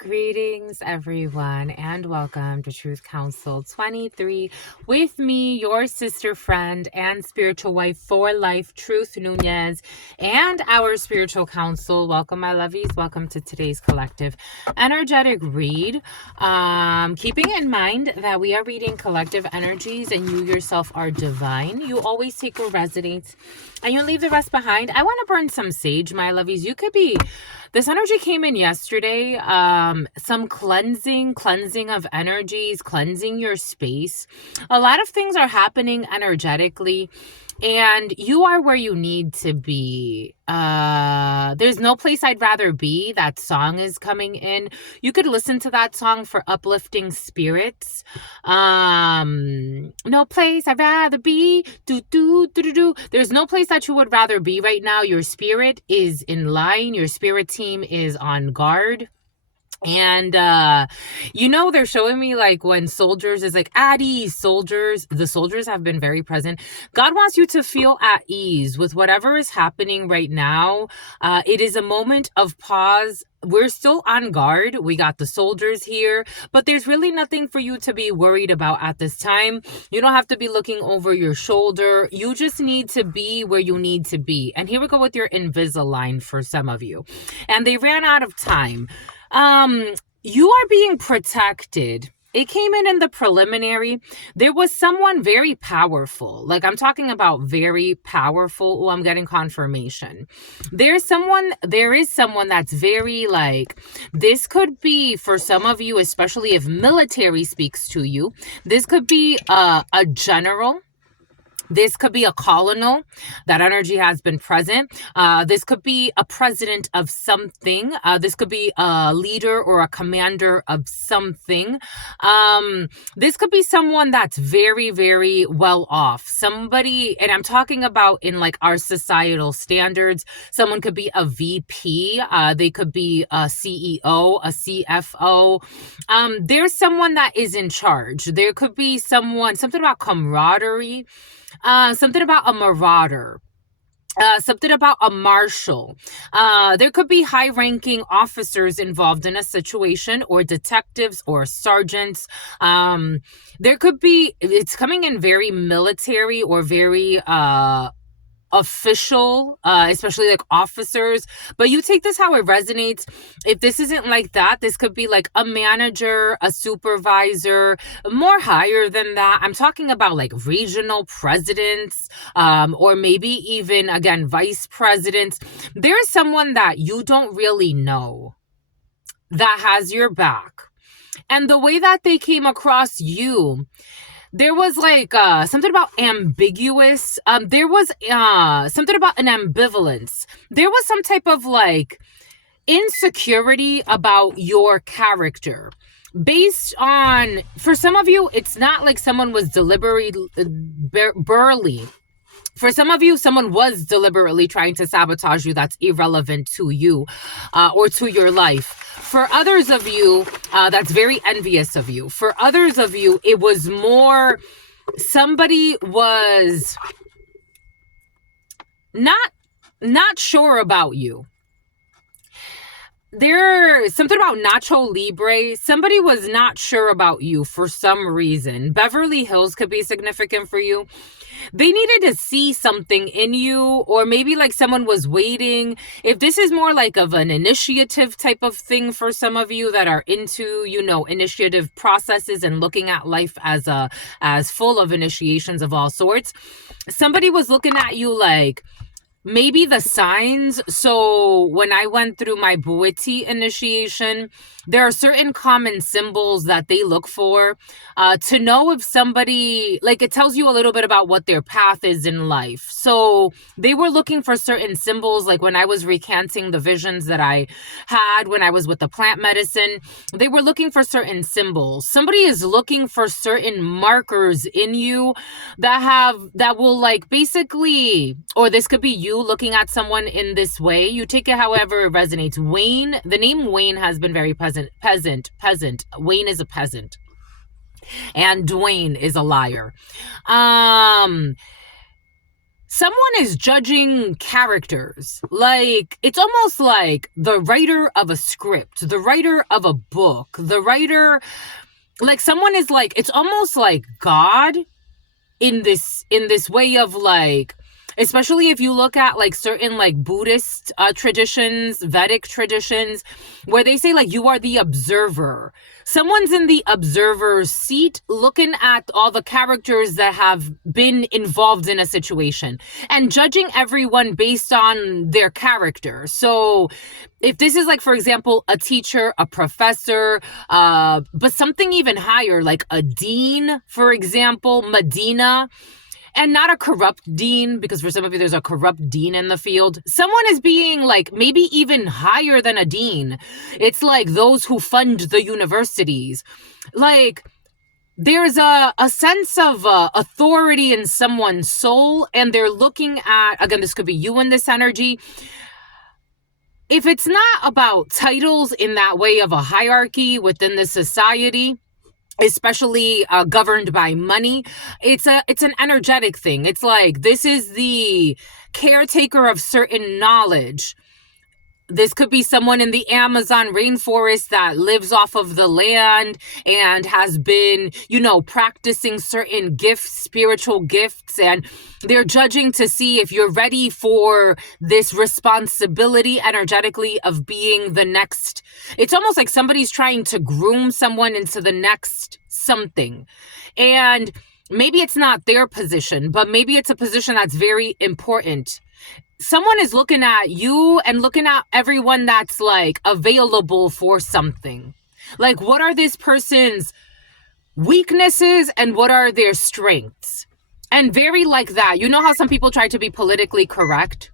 Greetings, everyone, and welcome to Truth Council 23 with me, your sister friend and spiritual wife for life, Truth Nuñez, and our spiritual council. Welcome, my lovies. Welcome to today's collective energetic read. Keeping in mind that we are reading collective energies and you yourself are divine. You always take what resonates and you leave the rest behind. I want to burn some sage, my lovies. This energy came in yesterday. Some cleansing of energies, cleansing your space. A lot of things are happening energetically, and you are where you need to be. There's no place I'd rather be. That song is coming in. You could listen to that song for uplifting spirits. No place I'd rather be. There's no place that you would rather be right now. Your spirit is in line. Your spirit team is on guard. And they're showing me like when soldiers is like at ease. The soldiers have been very present. God wants you to feel at ease with whatever is happening right now. It is a moment of pause. We're still on guard. We got the soldiers here, but there's really nothing for you to be worried about at this time. You don't have to be looking over your shoulder. You just need to be where you need to be. And here we go with your Invisalign for some of you. And they ran out of time. You are being protected. It came in the preliminary. There was someone very powerful. Like I'm talking about very powerful. Oh, I'm getting confirmation. There is someone that's very like, this could be for some of you, especially if military speaks to you. This could be a general. This could be a colonel. That energy has been present. This could be a president of something. This could be a leader or a commander of something. This could be someone that's very, very well off. Somebody, and I'm talking about in like our societal standards, someone could be a VP. They could be a CEO, a CFO. There's someone that is in charge. There could be something about camaraderie. Something about a marauder. Something about a marshal. There could be high-ranking officers involved in a situation, or detectives or sergeants. There could be, it's coming in very military or very official, especially like officers, but you take this how it resonates. If this isn't like that, this could be like a manager, a supervisor, more higher than that. I'm talking about like regional presidents, or maybe even again vice presidents. There's someone that you don't really know that has your back, and the way that they came across you, there was like something about ambiguous. There was something about an ambivalence. There was some type of like insecurity about your character. Based on, for some of you, it's not like someone was deliberately burly. For some of you, someone was deliberately trying to sabotage you. That's irrelevant to you or to your life. For others of you, that's very envious of you. For others of you, it was more somebody was not sure about you. There's something about Nacho Libre. Somebody was not sure about you for some reason. Beverly Hills could be significant for you. They needed to see something in you, or maybe like someone was waiting. If this is more like of an initiative type of thing for some of you that are into, initiative processes and looking at life as full of initiations of all sorts, somebody was looking at you like, maybe the signs. So when I went through my Buiti initiation, there are certain common symbols that they look for to know if somebody, like it tells you a little bit about what their path is in life. So they were looking for certain symbols, like when I was recanting the visions that I had when I was with the plant medicine, they were looking for certain symbols. Somebody is looking for certain markers in you that will like basically, or this could be you looking at someone in this way. You take it however it resonates. Wayne, the name Wayne has been very peasant. Wayne is a peasant. And Dwayne is a liar. someone is judging characters. Like, it's almost like the writer of a script, the writer of a book, the writer, like someone is like, it's almost like God in this way of like, especially if you look at like certain like Buddhist traditions, Vedic traditions, where they say like you are the observer. Someone's in the observer's seat looking at all the characters that have been involved in a situation and judging everyone based on their character. So if this is like, for example, a teacher, a professor, but something even higher, like a dean, for example, Medina, and not a corrupt dean, because for some of you, there's a corrupt dean in the field. Someone is being like maybe even higher than a dean. It's like those who fund the universities. Like, there's a sense of authority in someone's soul, and they're looking at, again, this could be you in this energy. If it's not about titles in that way of a hierarchy within the society, especially governed by money, it's an energetic thing. It's like, this is the caretaker of certain knowledge. This could be someone in the Amazon rainforest that lives off of the land and has been, practicing certain gifts, spiritual gifts, and they're judging to see if you're ready for this responsibility energetically of being the next. It's almost like somebody's trying to groom someone into the next something. And maybe it's not their position, but maybe it's a position that's very important. Someone is looking at you and looking at everyone that's like available for something. Like, what are this person's weaknesses and what are their strengths? And very like that. You know how some people try to be politically correct?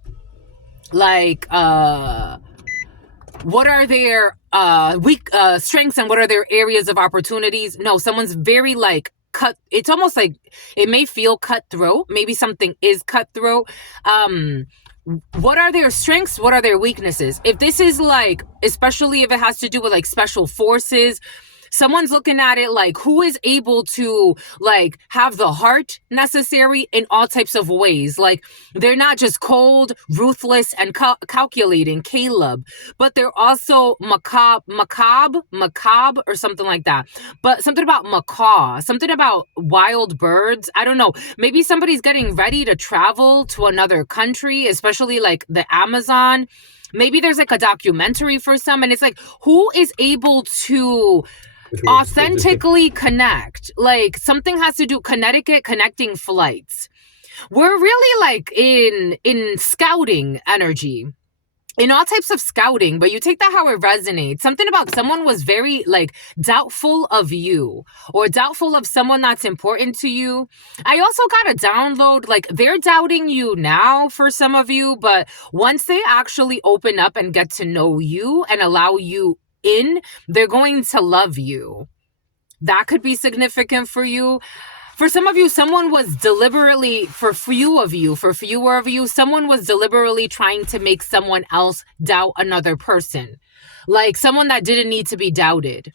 Like, what are their weak strengths and what are their areas of opportunities? No, someone's very like cut. It's almost like it may feel cutthroat. Maybe something is cutthroat. What are their strengths? What are their weaknesses? If this is like, especially if it has to do with like special forces, someone's looking at it like, who is able to like have the heart necessary in all types of ways. Like, they're not just cold, ruthless, and calculating, Caleb, but they're also macabre or something like that. But something about macaw, something about wild birds. I don't know. Maybe somebody's getting ready to travel to another country, especially like the Amazon. Maybe there's like a documentary for some, and it's like, who is able to authentically connect? Like, something has to do, Connecticut connecting flights. We're really like in scouting energy, in all types of scouting, but you take that how it resonates. Something about someone was very like doubtful of you or doubtful of someone that's important to you. I also got a download, like they're doubting you now for some of you, but once they actually open up and get to know you and allow you in, they're going to love you. That could be significant for you. For some of you, someone was deliberately, for fewer of you, someone was deliberately trying to make someone else doubt another person. Like someone that didn't need to be doubted.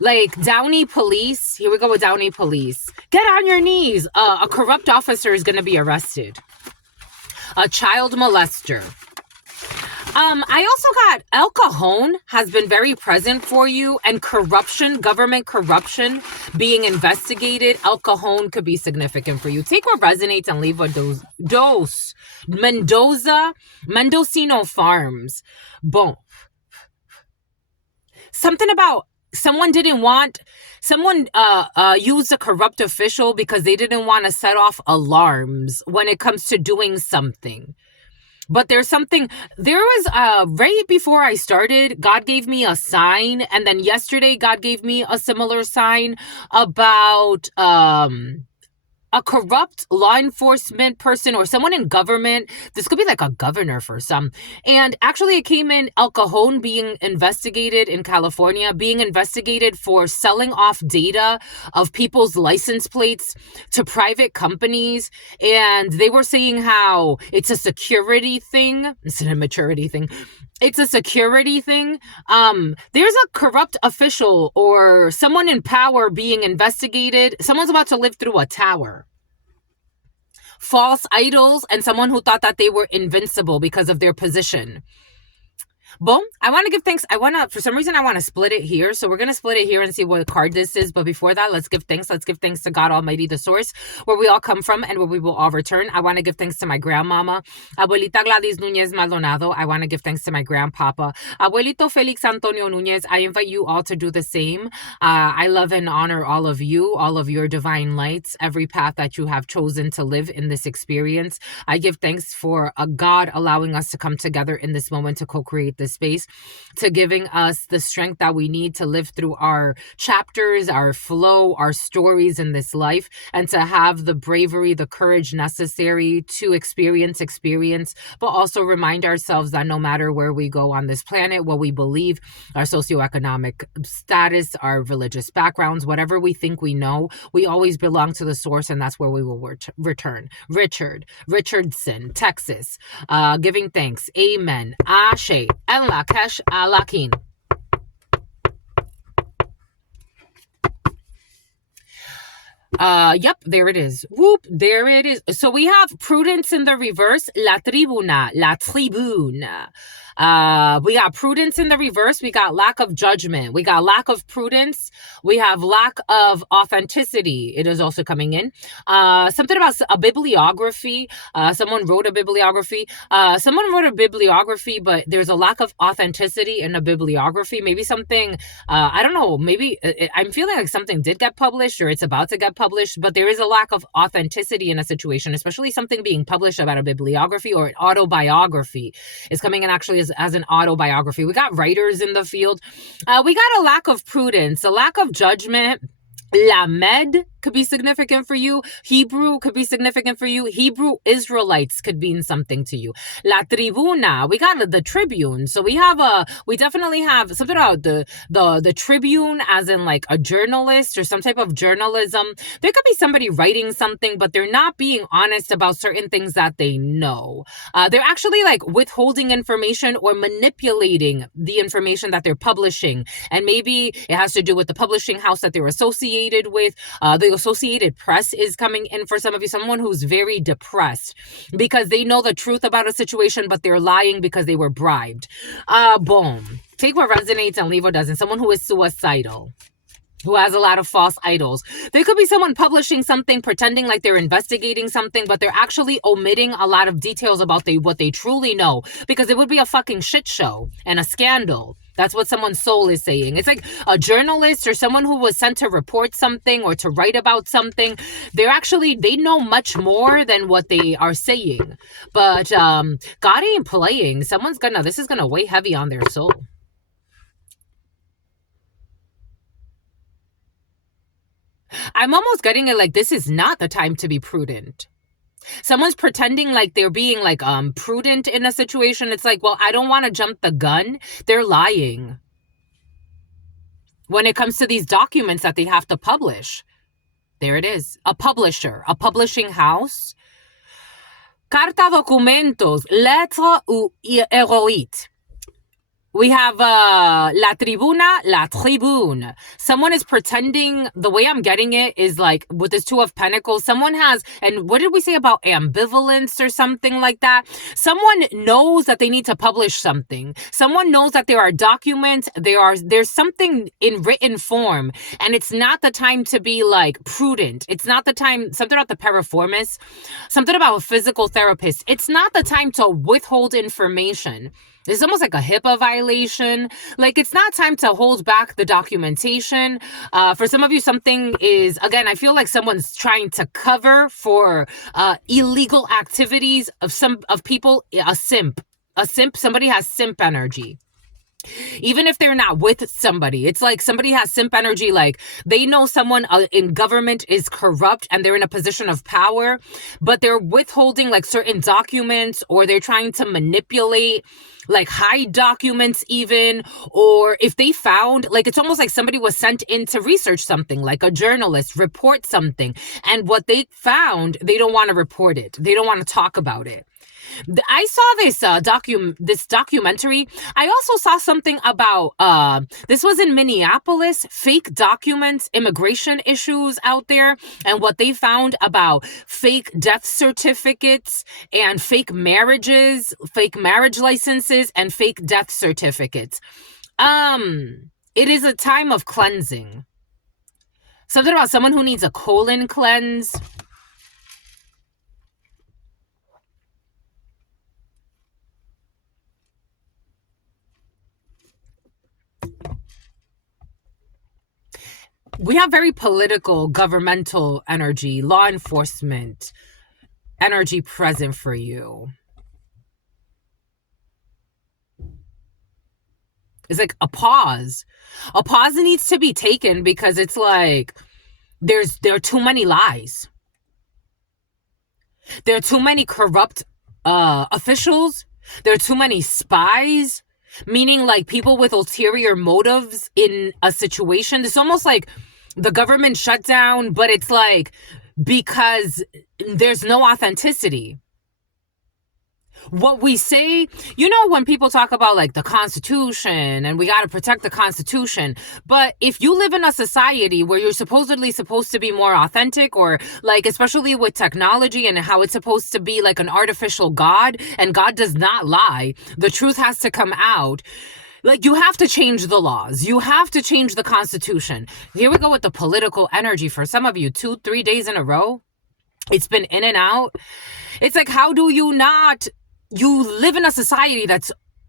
Like Downey Police. Here we go with Downey Police. Get on your knees. A corrupt officer is going to be arrested. A child molester. I also got El Cajon has been very present for you, and corruption, government corruption being investigated. El Cajon could be significant for you. Take what resonates and leave what dose. Mendocino Farms. Bon. Something about someone used a corrupt official because they didn't want to set off alarms when it comes to doing something. But there was right before I started, God gave me a sign. And then yesterday, God gave me a similar sign about a corrupt law enforcement person or someone in government. This could be like a governor for some. And actually it came in El Cajon being investigated in California, being investigated for selling off data of people's license plates to private companies. And they were saying how it's a security thing instead of maturity thing. It's a security thing. There's a corrupt official or someone in power being investigated. Someone's about to live through a tower. false idols, and someone who thought that they were invincible because of their position. Boom. I want to give thanks. For some reason, I want to split it here. So we're going to split it here and see what card this is. But before that, let's give thanks. Let's give thanks to God Almighty, the source, where we all come from and where we will all return. I want to give thanks to my grandmama, Abuelita Gladys Nuñez Maldonado. I want to give thanks to my grandpapa, Abuelito Felix Antonio Nuñez. I invite you all to do the same. I love and honor all of you, all of your divine lights, every path that you have chosen to live in this experience. I give thanks for God allowing us to come together in this moment to co-create this space, to giving us the strength that we need to live through our chapters, our flow, our stories in this life, and to have the bravery, the courage necessary to experience, but also remind ourselves that no matter where we go on this planet, what we believe, our socioeconomic status, our religious backgrounds, whatever we think we know, we always belong to the source, and that's where we will return. Richardson, Texas, giving thanks. Amen. Ashe. En la kesh alakin. Yep, there it is. Whoop, there it is. So we have prudence in the reverse, la tribuna, la tribune. We got prudence in the reverse. We got lack of judgment. We got lack of prudence. We have lack of authenticity. It is also coming in. Something about a bibliography. Someone wrote a bibliography. But there's a lack of authenticity in a bibliography. Maybe something, I don't know, maybe I'm feeling like something did get published or it's about to get published, but there is a lack of authenticity in a situation, especially something being published about a bibliography or an autobiography is coming in actually as an autobiography. We got writers in the field. We got a lack of prudence, a lack of judgment. Lamed could be significant for you. Hebrew could be significant for you. Hebrew Israelites could mean something to you. La tribuna, we got the Tribune. So we definitely have something about the Tribune as in like a journalist or some type of journalism. There could be somebody writing something, but they're not being honest about certain things that they know. They're actually like withholding information or manipulating the information that they're publishing. And maybe it has to do with the publishing house that they're associated with. The Associated Press is coming in for some of you, someone who's very depressed because they know the truth about a situation, but they're lying because they were bribed. Boom. Take what resonates and leave what doesn't. Someone who is suicidal, who has a lot of false idols. There could be someone publishing something, pretending like they're investigating something, but they're actually omitting a lot of details about what they truly know, because it would be a fucking shit show and a scandal. That's what someone's soul is saying. It's like a journalist or someone who was sent to report something or to write about something. They know much more than what they are saying. But God ain't playing. This is gonna weigh heavy on their soul. I'm almost getting it like this is not the time to be prudent. Someone's pretending like they're being like prudent in a situation. It's like, well, I don't want to jump the gun. They're lying when it comes to these documents that they have to publish. There it is. A publisher, a publishing house. Carta documentos, lettre ou héroïte. We have la tribuna, la tribune. Someone is pretending, the way I'm getting it is like with this Two of Pentacles, someone has, and what did we say about ambivalence or something like that? Someone knows that they need to publish something. Someone knows that there are documents, there's something in written form, and it's not the time to be like prudent. It's not the time, something about the piriformis, something about a physical therapist. It's not the time to withhold information. It's almost like a HIPAA violation. Like, it's not time to hold back the documentation. For some of you, something is, again, I feel like someone's trying to cover for illegal activities of people. A simp, somebody has simp energy. Even if they're not with somebody, it's like somebody has simp energy, like they know someone in government is corrupt and they're in a position of power, but they're withholding like certain documents, or they're trying to manipulate, like hide documents even, or if they found, like it's almost like somebody was sent in to research something, like a journalist, report something, and what they found, they don't want to report it. They don't want to talk about it. I saw this documentary. I also saw something about this was in Minneapolis, fake documents, immigration issues out there, and what they found about fake death certificates and fake marriages, fake marriage licenses, and fake death certificates. It is a time of cleansing. Something about someone who needs a colon cleanse. We have very political, governmental energy, law enforcement energy present for you. It's like a pause. A pause needs to be taken because it's like there are too many lies. There are too many corrupt officials. There are too many spies, meaning like people with ulterior motives in a situation. It's almost like the government shutdown, but it's like because there's no authenticity. What we say, when people talk about like the Constitution and we got to protect the Constitution, but if you live in a society where you're supposedly supposed to be more authentic, or like especially with technology and how it's supposed to be like an artificial God, and God does not lie, the truth has to come out. Like, you have to change the laws. You have to change the Constitution. Here we go with the political energy for some of you, 2-3 days in a row. It's been in and out. It's like, how do you not? You live in a society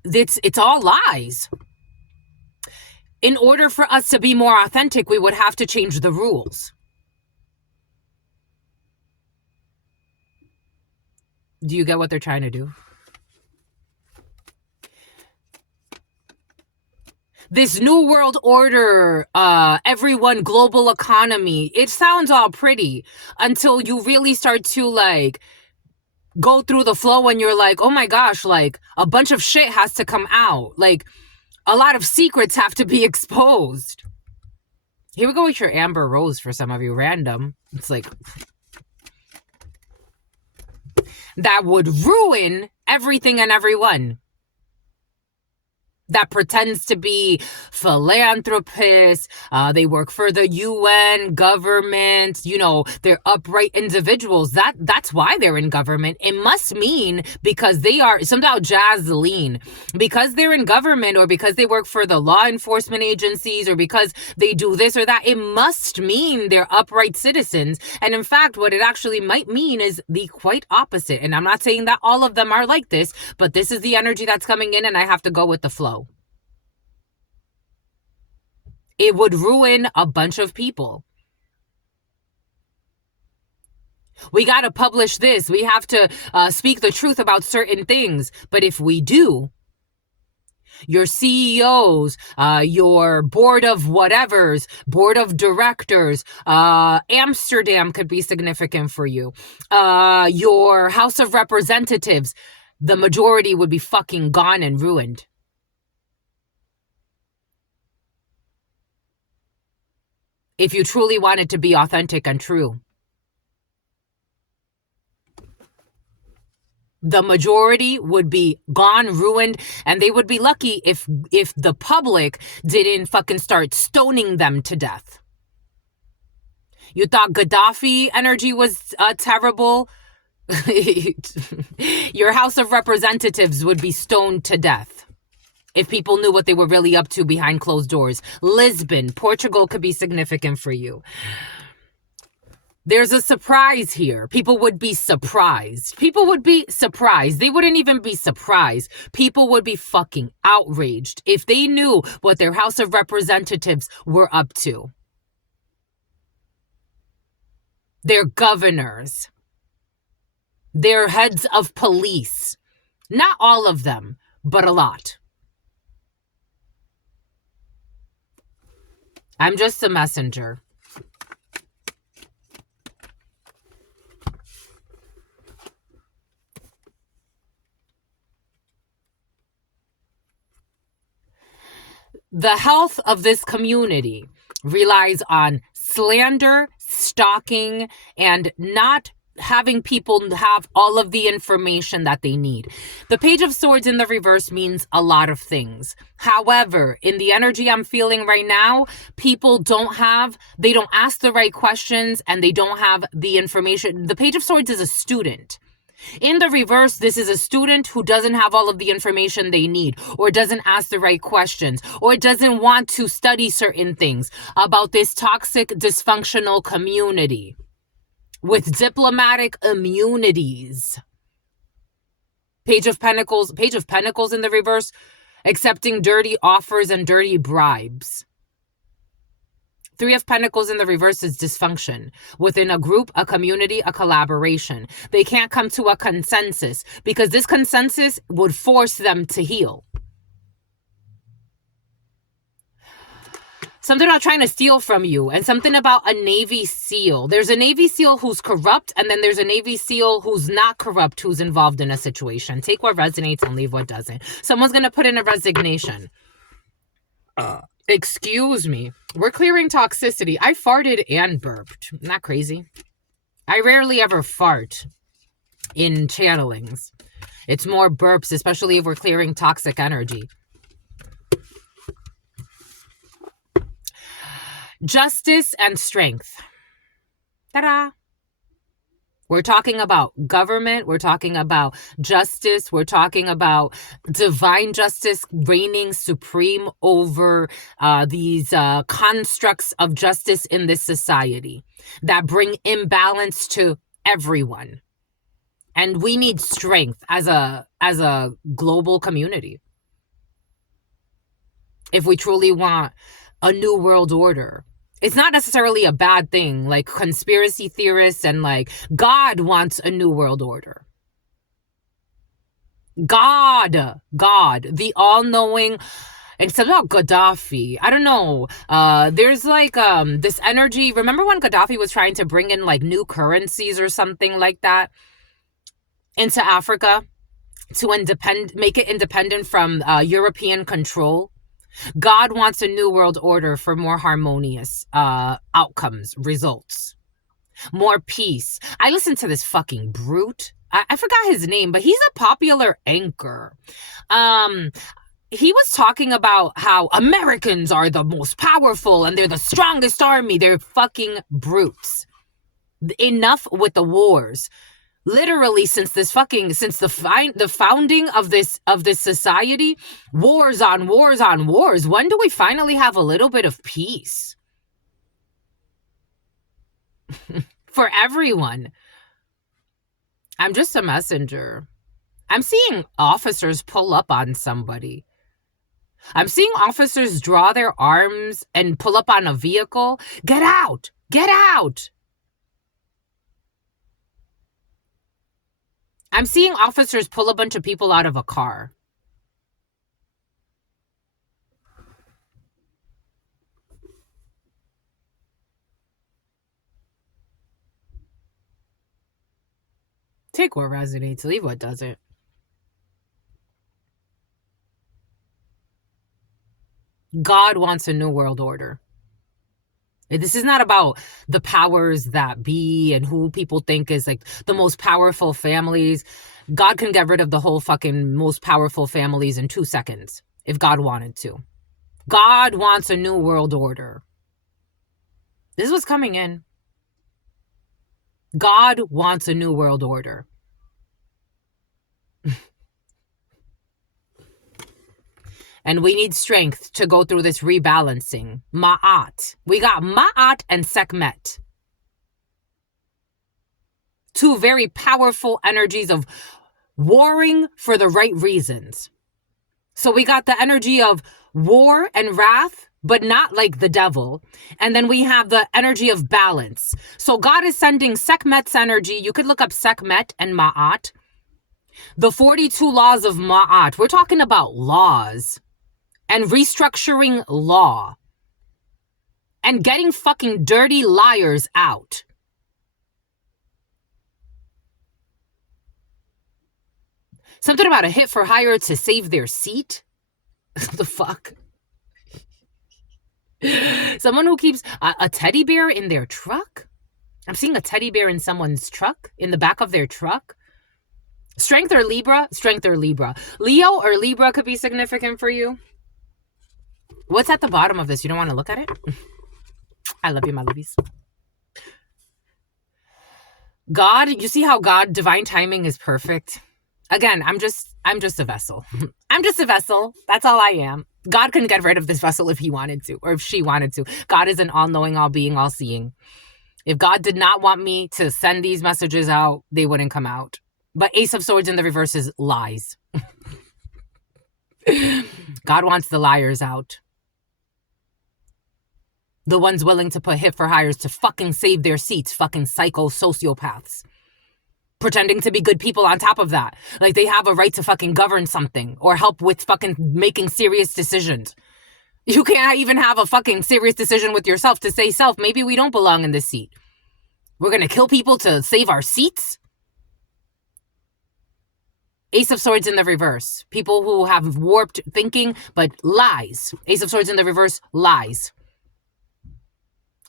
it's all lies. In order for us to be more authentic, we would have to change the rules. Do you get what they're trying to do? This new world order, everyone, global economy, it sounds all pretty until you really start to like go through the flow and you're like, oh my gosh, like a bunch of shit has to come out. Like a lot of secrets have to be exposed. Here we go with your Amber Rose for some of you, random. It's like, that would ruin everything and everyone. That pretends to be philanthropists, they work for the UN, government, they're upright individuals. That's why they're in government. It must mean because they are somehow Jazzleen, because they're in government or because they work for the law enforcement agencies or because they do this or that. It must mean they're upright citizens. And in fact, what it actually might mean is the quite opposite. And I'm not saying that all of them are like this, but this is the energy that's coming in and I have to go with the flow. It would ruin a bunch of people. We got to publish this. We have to speak the truth about certain things. But if we do, your CEOs, your board of whatevers, board of directors, Amsterdam could be significant for you. Your House of Representatives, the majority would be fucking gone and ruined. If you truly wanted to be authentic and true. The majority would be gone, ruined, and they would be lucky if the public didn't fucking start stoning them to death. You thought Gaddafi energy was terrible? Your House of Representatives would be stoned to death if people knew what they were really up to behind closed doors. Lisbon, Portugal could be significant for you. There's a surprise here. People would be surprised. People would be surprised. They wouldn't even be surprised. People would be fucking outraged if they knew what their House of Representatives were up to. Their governors. Their heads of police. Not all of them, but a lot. I'm just a messenger. The health of this community relies on slander, stalking, and not having people have all of the information that they need. The Page of Swords in the reverse means a lot of things. However, in the energy I'm feeling right now, people they don't ask the right questions, and they don't have the information. The Page of Swords is a student. In the reverse, this is a student who doesn't have all of the information they need, or doesn't ask the right questions, or doesn't want to study certain things about this toxic, dysfunctional community with diplomatic immunities. Page of Pentacles in the reverse, accepting dirty offers and dirty bribes. Three of Pentacles in the reverse is dysfunction within a group, a community, a collaboration. They can't come to a consensus because this consensus would force them to heal. Something about trying to steal from you, and something about a Navy SEAL. There's a Navy SEAL who's corrupt, and then there's a Navy SEAL who's not corrupt, who's involved in a situation. Take what resonates and leave what doesn't. Someone's going to put in a resignation. Excuse me. We're clearing toxicity. I farted and burped. Not crazy. I rarely ever fart in channelings. It's more burps, especially if we're clearing toxic energy. Justice and strength. Ta-da! We're talking about government. We're talking about justice. We're talking about divine justice reigning supreme over these constructs of justice in this society that bring imbalance to everyone. And we need strength as a global community if we truly want a new world order. It's not necessarily a bad thing, like conspiracy theorists and like God wants a new world order. God, the all-knowing, except about Gaddafi. I don't know. There's like this energy. Remember when Gaddafi was trying to bring in like new currencies or something like that into Africa to make it independent from European control? God wants a new world order for more harmonious outcomes, results, more peace. I listened to this fucking brute. I forgot his name, but he's a popular anchor. He was talking about how Americans are the most powerful and they're the strongest army. They're fucking brutes. Enough with the wars. Literally, since the founding of this society, wars on wars on wars. When do we finally have a little bit of peace for everyone? I'm just a messenger. I'm seeing officers pull up on somebody. I'm seeing officers draw their arms and pull up on a vehicle. Get out! Get out! I'm seeing officers pull a bunch of people out of a car. Take what resonates, leave what doesn't. God wants a new world order. This is not about the powers that be and who people think is like the most powerful families. God can get rid of the whole fucking most powerful families in 2 seconds if God wanted to. God wants a new world order. This is what's coming in. God wants a new world order. And we need strength to go through this rebalancing. Ma'at. We got Ma'at and Sekhmet. Two very powerful energies of warring for the right reasons. So we got the energy of war and wrath, but not like the devil. And then we have the energy of balance. So God is sending Sekhmet's energy. You could look up Sekhmet and Ma'at. The 42 laws of Ma'at. We're talking about laws. And restructuring law. And getting fucking dirty liars out. Something about a hit for hire to save their seat? The fuck? Someone who keeps a teddy bear in their truck? I'm seeing a teddy bear in someone's truck, in the back of their truck. Strength or Libra? Strength or Libra. Leo or Libra could be significant for you. What's at the bottom of this? You don't want to look at it? I love you, my lovies. God, you see how God, divine timing is perfect? Again, I'm just a vessel. I'm just a vessel. That's all I am. God couldn't get rid of this vessel if he wanted to, or if she wanted to. God is an all-knowing, all-being, all-seeing. If God did not want me to send these messages out, they wouldn't come out. But Ace of Swords in the reverse is lies. God wants the liars out. The ones willing to put hit for hires to fucking save their seats, fucking psycho sociopaths. Pretending to be good people on top of that. Like they have a right to fucking govern something or help with fucking making serious decisions. You can't even have a fucking serious decision with yourself to say, self, maybe we don't belong in this seat. We're going to kill people to save our seats? Ace of Swords in the reverse. People who have warped thinking, but lies. Ace of Swords in the reverse, lies.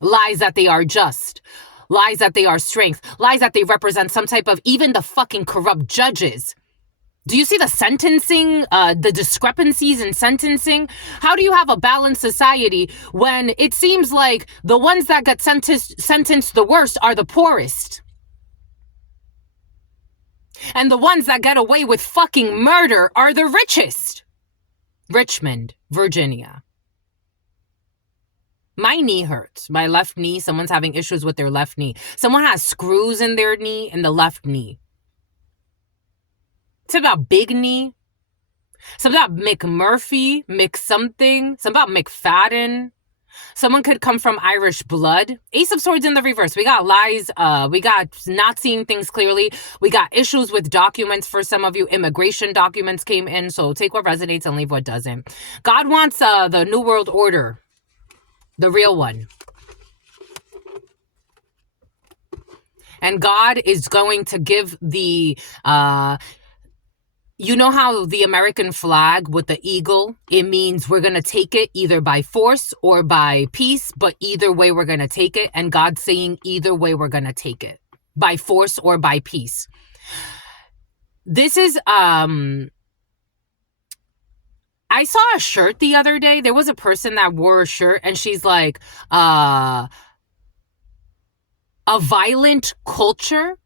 Lies that they are just. Lies that they are strength. Lies that they represent some type of, even the fucking corrupt judges. Do you see the sentencing, the discrepancies in sentencing? How do you have a balanced society when it seems like the ones that get sentenced the worst are the poorest? And the ones that get away with fucking murder are the richest. Richmond, Virginia. My knee hurts. My left knee. Someone's having issues with their left knee. Someone has screws in their knee, in the left knee. It's about big knee. Something about McMurphy, something about McFadden. Someone could come from Irish blood. Ace of Swords in the reverse. We got lies. We got not seeing things clearly. We got issues with documents for some of you. Immigration documents came in. So take what resonates and leave what doesn't. God wants the New World Order. The real one. And God is going to give the... you know how the American flag with the eagle, it means we're going to take it either by force or by peace, but either way we're going to take it. And God's saying either way we're going to take it, by force or by peace. This is, I saw a shirt the other day. There was a person that wore a shirt and she's like, a violent culture.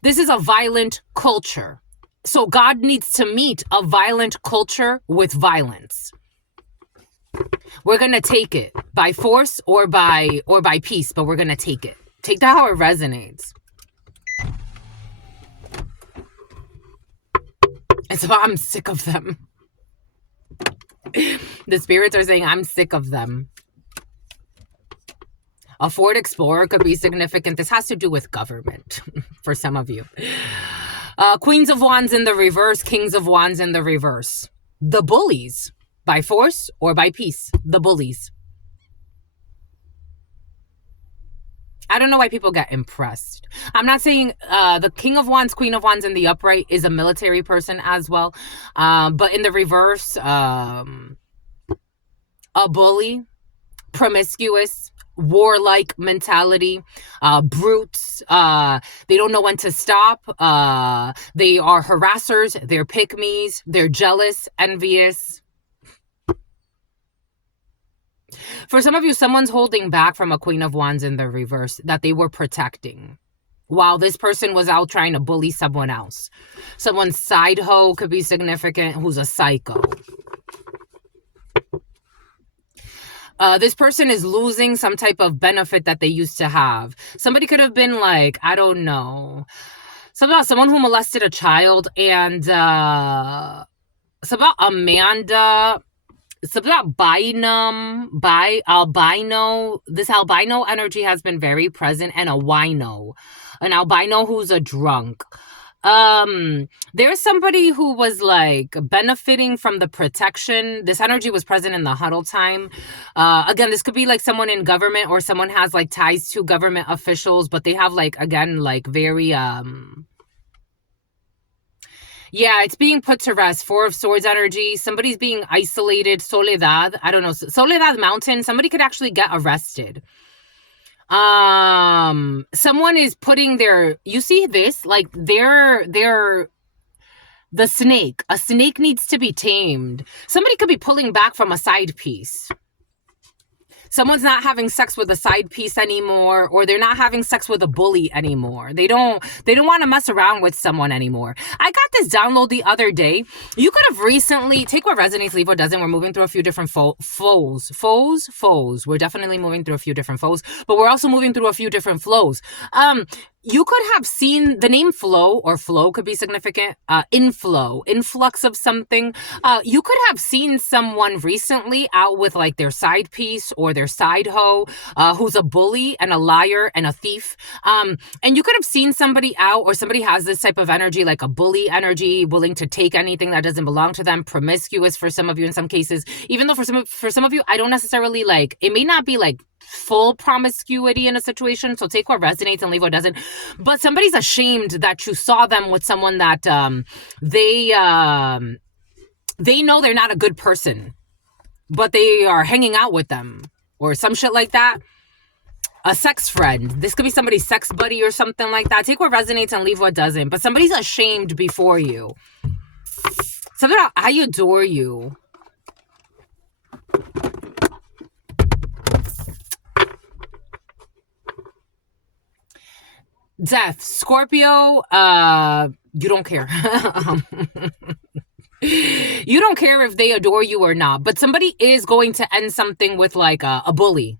This is a violent culture. So God needs to meet a violent culture with violence. We're going to take it by force or by peace, but we're going to take it. Take that how it resonates. It's about I'm sick of them. The spirits are saying I'm sick of them. A Ford Explorer could be significant. This has to do with government for some of you. Queens of Wands in the reverse, Kings of Wands in the reverse. The bullies, by force or by peace. The bullies. I don't know why people get impressed. I'm not saying the King of Wands, Queen of Wands in the upright is a military person as well. But in the reverse, a bully, promiscuous, warlike mentality, brutes, they don't know when to stop, they are harassers, they're pick-me's, they're jealous, envious. For some of you, someone's holding back from a Queen of Wands in the reverse that they were protecting while this person was out trying to bully someone else. Someone's side hoe could be significant who's a psycho. This person is losing some type of benefit that they used to have. Somebody could have been like, I don't know, someone who molested a child, and it's about Amanda. It's about albino. This albino energy has been very present, and a wino, an albino who's a drunk. There's somebody who was like benefiting from the protection. This energy was present in the huddle time. Again, this could be like someone in government, or someone has like ties to government officials, but they have like, again, like very, yeah, it's being put to rest. Four of Swords energy. Somebody's being isolated. Soledad. I don't know. Soledad Mountain. Somebody could actually get arrested. Someone is putting their, you see this, like they're the snake. A snake needs to be tamed. Somebody could be pulling back from a side piece. Someone's not having sex with a side piece anymore, or they're not having sex with a bully anymore. They don't want to mess around with someone anymore. I got this download the other day. You could have recently, take what resonates, leave what doesn't. We're moving through a few different foes. We're definitely moving through a few different foes, but we're also moving through a few different flows. You could have seen the name flow, or flow could be significant, influx of something. You could have seen someone recently out with like their side piece or their side hoe, who's a bully and a liar and a thief. And you could have seen somebody out, or somebody has this type of energy, like a bully energy, willing to take anything that doesn't belong to them, promiscuous for some of you in some cases. Even though for some of you, I don't necessarily like, it may not be like full promiscuity in a situation, so take what resonates and leave what doesn't. But somebody's ashamed that you saw them with someone that they know they're not a good person, but they are hanging out with them or some shit like that. A sex friend. This could be somebody's sex buddy or something like that. Take what resonates and leave what doesn't. But somebody's ashamed before you. Something about, I adore you. Death. Scorpio, you don't care. You don't care if they adore you or not, but somebody is going to end something with like a bully.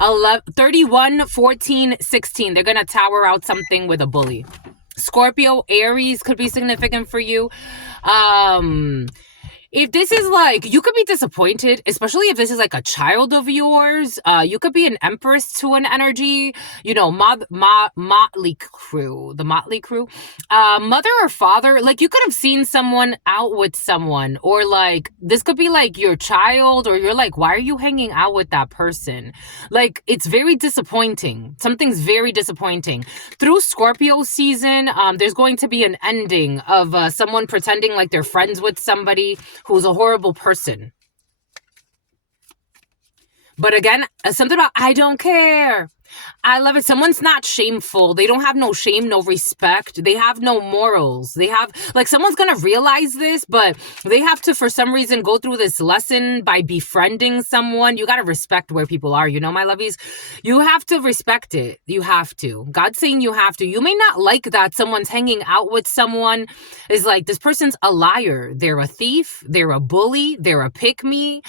31, 14, 16. They're going to tower out something with a bully. Scorpio, Aries could be significant for you. If this is like, you could be disappointed, especially if this is like a child of yours. You could be an empress to an energy, you know, motley crew, the motley crew. Mother or father, like you could have seen someone out with someone, or like this could be like your child, or you're like, why are you hanging out with that person? Like, it's very disappointing. Something's very disappointing. Through Scorpio season, there's going to be an ending of someone pretending like they're friends with somebody who's a horrible person. But again, something about, I don't care. I love it. Someone's not shameful. They don't have no shame, no respect. They have no morals. They have, like, someone's going to realize this, but they have to, for some reason, go through this lesson by befriending someone. You got to respect where people are, you know, my lovies? You have to respect it. You have to. God's saying you have to. You may not like that someone's hanging out with someone is like, this person's a liar. They're a thief. They're a bully. They're a pick-me.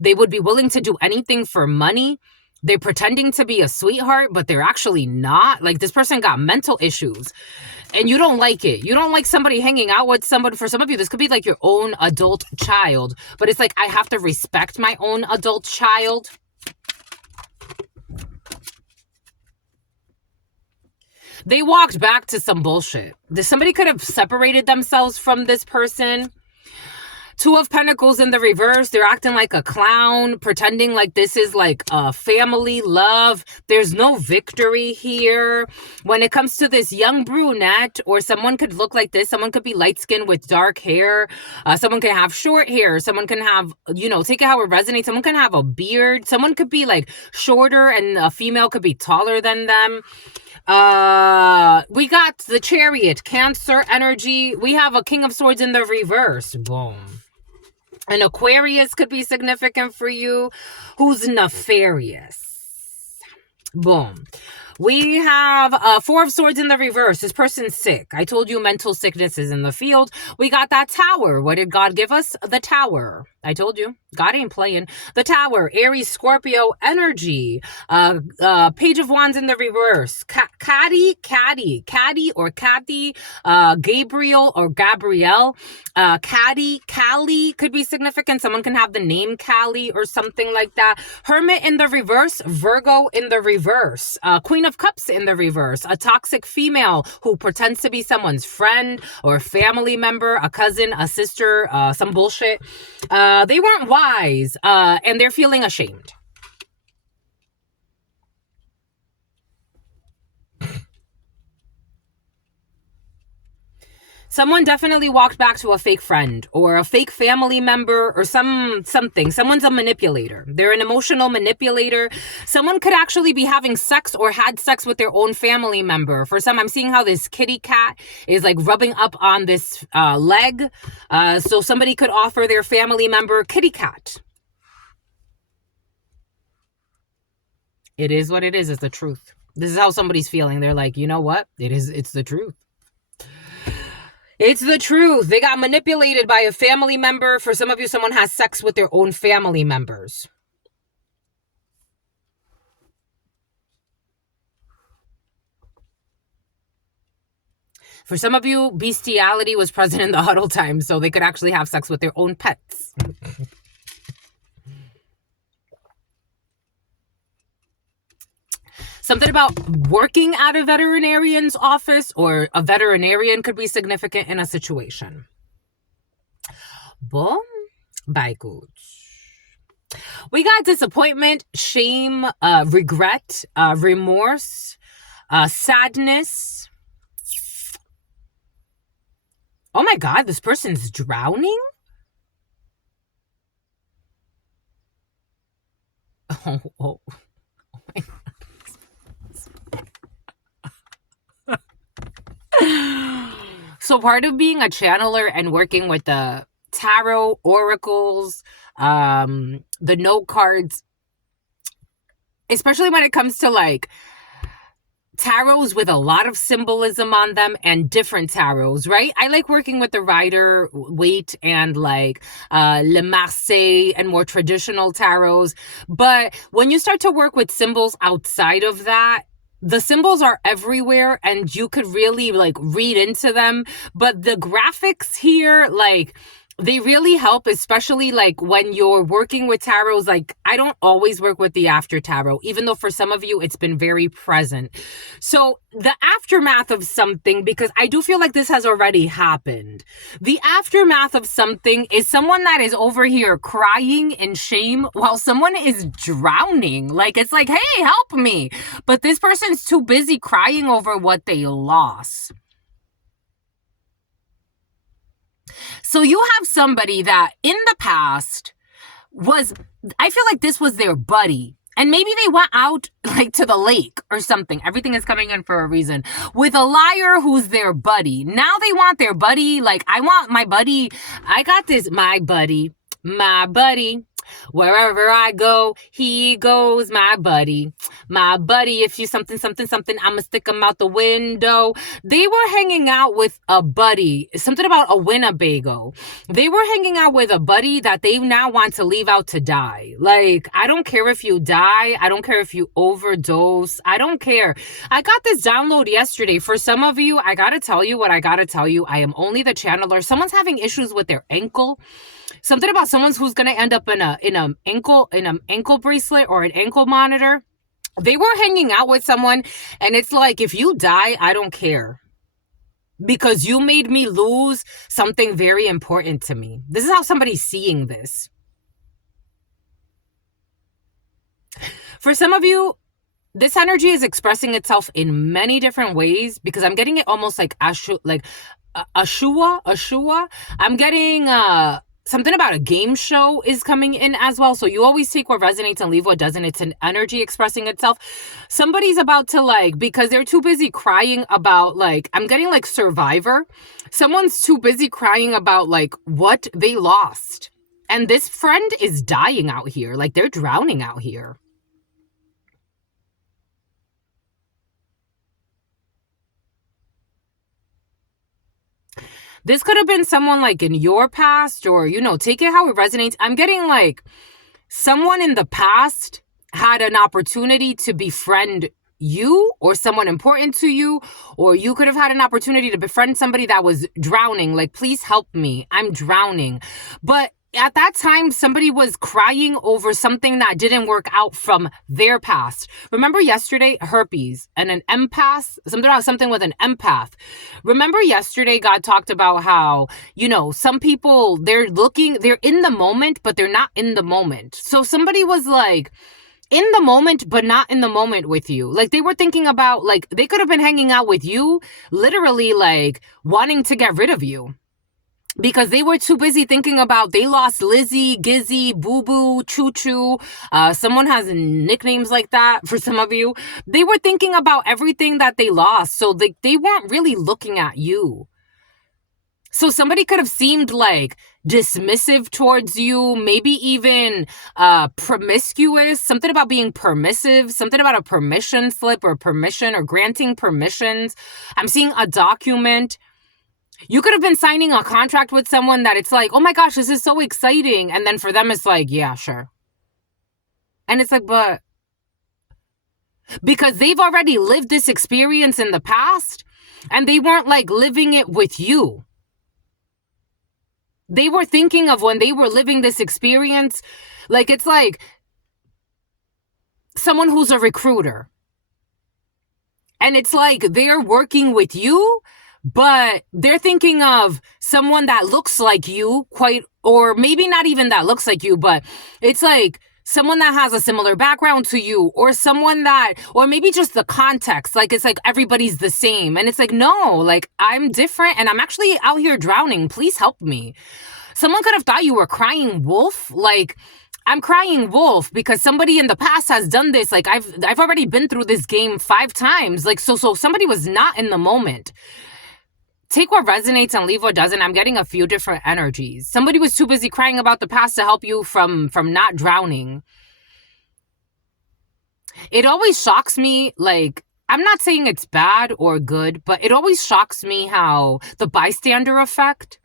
They would be willing to do anything for money. They're pretending to be a sweetheart, but they're actually not. Like, this person got mental issues and you don't like it. You don't like somebody hanging out with somebody. For some of you, this could be like your own adult child, but it's like, I have to respect my own adult child. They walked back to some bullshit. Somebody could have separated themselves from this person. Two of Pentacles in the reverse. They're acting like a clown, pretending like this is like a family love. There's no victory here. When it comes to this young brunette, or someone could look like this. Someone could be light-skinned with dark hair. Someone can have short hair. Someone can have, you know, take it how it resonates. Someone can have a beard. Someone could be like shorter, and a female could be taller than them. We got the Chariot, Cancer energy. We have a King of Swords in the reverse. Boom. An Aquarius could be significant for you, who's nefarious. Boom. We have Four of Swords in the reverse. This person's sick. I told you mental sickness is in the field. We got that Tower. What did God give us? The Tower. I told you. God ain't playing. The Tower. Aries, Scorpio energy. Page of Wands in the reverse. Caddy, or Kathy. Gabriel or Gabrielle. Callie could be significant. Someone can have the name Callie or something like that. Hermit in the reverse. Virgo in the reverse. Queen of Cups in the reverse. A toxic female who pretends to be someone's friend or family member, a cousin, a sister, some bullshit. They weren't wise, and they're feeling ashamed. Someone definitely walked back to a fake friend or a fake family member or something. Someone's a manipulator. They're an emotional manipulator. Someone could actually be having sex or had sex with their own family member. For some, I'm seeing how this kitty cat is like rubbing up on this leg. So somebody could offer their family member kitty cat. It is what it is. It's the truth. This is how somebody's feeling. They're like, you know what? It's the truth. It's the truth. They got manipulated by a family member. For some of you, someone has sex with their own family members. For some of you, bestiality was present in the huddle time, so they could actually have sex with their own pets. Something about working at a veterinarian's office, or a veterinarian could be significant in a situation. Boom. Bye, goods. We got disappointment, shame, regret, remorse, sadness. Oh my God, this person's drowning? Oh my God. So part of being a channeler and working with the tarot, oracles, the note cards, especially when it comes to like tarots with a lot of symbolism on them and different tarots, right? I like working with the Rider Waite and like Le Marseille and more traditional tarots. But when you start to work with symbols outside of that, the symbols are everywhere and you could really like read into them. But the graphics here, like, they really help, especially like when you're working with tarots. Like, I don't always work with the after tarot, even though for some of you it's been very present. So the aftermath of something, because I do feel like this has already happened. The aftermath of something is someone that is over here crying in shame while someone is drowning. Like, it's like, hey, help me. But this person's too busy crying over what they lost. So you have somebody that in the past was, I feel like this was their buddy. And maybe they went out like to the lake or something. Everything is coming in for a reason. With a liar who's their buddy. Now they want their buddy. Like, I want my buddy. I got this, my buddy. Wherever I go, he goes, my buddy. My buddy, if you something, I'ma stick him out the window. They were hanging out with a buddy. Something about a Winnebago. They were hanging out with a buddy that they now want to leave out to die. Like, I don't care if you die. I don't care if you overdose. I don't care. I got this download yesterday. For some of you, I gotta tell you what I gotta tell you. I am only the channeler. Someone's having issues with their ankle. Something about someone who's going to end up in an ankle bracelet or an ankle monitor. They were hanging out with someone and it's like, if you die, I don't care. Because you made me lose something very important to me. This is how somebody's seeing this. For some of you, this energy is expressing itself in many different ways, because I'm getting it almost like Ashua. I'm getting something about a game show is coming in as well. So you always take what resonates and leave what doesn't. It's an energy expressing itself. Somebody's about to, like, because they're too busy crying about, like, I'm getting like Survivor. Someone's too busy crying about like what they lost. And this friend is dying out here. Like, they're drowning out here. This could have been someone like in your past, or, you know, take it how it resonates. I'm getting like someone in the past had an opportunity to befriend you or someone important to you, or you could have had an opportunity to befriend somebody that was drowning. Like, please help me. I'm drowning. But at that time, somebody was crying over something that didn't work out from their past. Remember yesterday, herpes and an empath, something with an empath. Remember yesterday, God talked about how, you know, some people, they're in the moment, but they're not in the moment. So somebody was like in the moment, but not in the moment with you. Like they were thinking about, like they could have been hanging out with you, literally like wanting to get rid of you. Because they were too busy thinking about they lost Lizzie, Gizzy, Boo Boo, Choo Choo. Someone has nicknames like that for some of you. They were thinking about everything that they lost. So they weren't really looking at you. So somebody could have seemed like dismissive towards you, maybe even promiscuous, something about being permissive, something about a permission slip or permission or granting permissions. I'm seeing a document. You could have been signing a contract with someone that it's like, oh my gosh, this is so exciting. And then for them, it's like, yeah, sure. And it's like, but because they've already lived this experience in the past and they weren't like living it with you. They were thinking of when they were living this experience, like it's like someone who's a recruiter. And it's like they're working with you, but they're thinking of someone that looks like you or maybe not even that looks like you, but it's like someone that has a similar background to you or someone that, or maybe just the context, like it's like everybody's the same. And it's like, no, like I'm different and I'm actually out here drowning. Please help me. Someone could have thought you were crying wolf. Like I'm crying wolf because somebody in the past has done this. Like I've already been through this game 5 times. Like, so somebody was not in the moment. Take what resonates and leave what doesn't. I'm getting a few different energies. Somebody was too busy crying about the past to help you from not drowning. It always shocks me, like, I'm not saying it's bad or good, but it always shocks me how the bystander effect.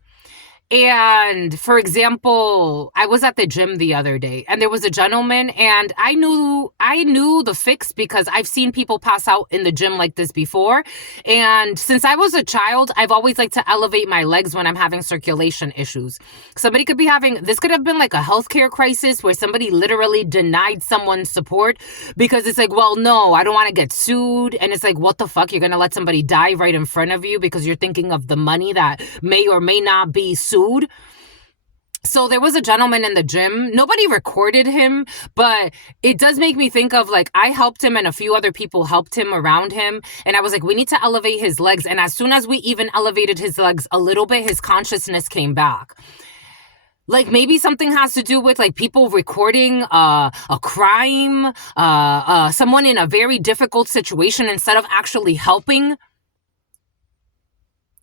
And for example, I was at the gym the other day and there was a gentleman and I knew the fix because I've seen people pass out in the gym like this before. And since I was a child, I've always liked to elevate my legs when I'm having circulation issues. Somebody could be this could have been like a healthcare crisis where somebody literally denied someone support because it's like, well, no, I don't want to get sued. And it's like, what the fuck? You're going to let somebody die right in front of you because you're thinking of the money that may or may not be sued. So there was a gentleman in the gym. Nobody recorded him, but it does make me think of like I helped him and a few other people helped him around him. And I was like, we need to elevate his legs. And as soon as we even elevated his legs a little bit, his consciousness came back. Like maybe something has to do with like people recording a crime, someone in a very difficult situation instead of actually helping.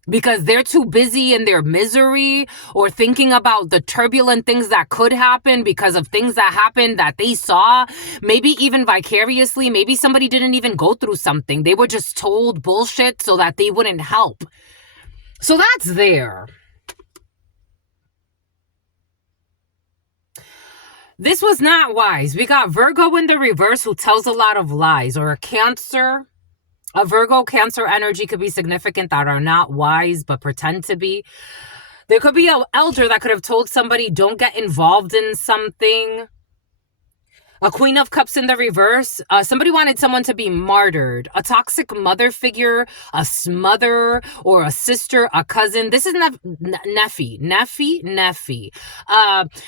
Because they're too busy in their misery or thinking about the turbulent things that could happen because of things that happened that they saw, maybe even vicariously. Maybe somebody didn't even go through something. They were just told bullshit so that they wouldn't help. So that's there. This was not wise. We got Virgo in the reverse who tells a lot of lies, or a Cancer. A Virgo Cancer energy could be significant that are not wise but pretend to be. There could be an elder that could have told somebody don't get involved in something. A Queen of Cups in the reverse. Somebody wanted someone to be martyred. A toxic mother figure, a smother, or a sister, a cousin. This is Nephi.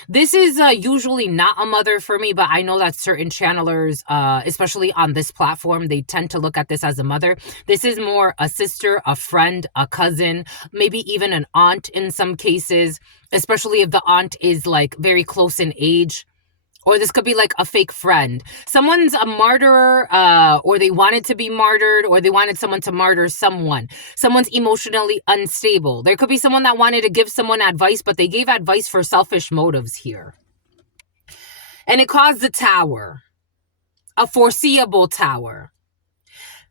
This is usually not a mother for me, but I know that certain channelers, especially on this platform, they tend to look at this as a mother. This is more a sister, a friend, a cousin, maybe even an aunt in some cases, especially if the aunt is like very close in age. Or this could be like a fake friend. Someone's a martyr, or they wanted to be martyred, or they wanted someone to martyr someone. Someone's emotionally unstable. There could be someone that wanted to give someone advice, but they gave advice for selfish motives here. And it caused a tower, a foreseeable tower.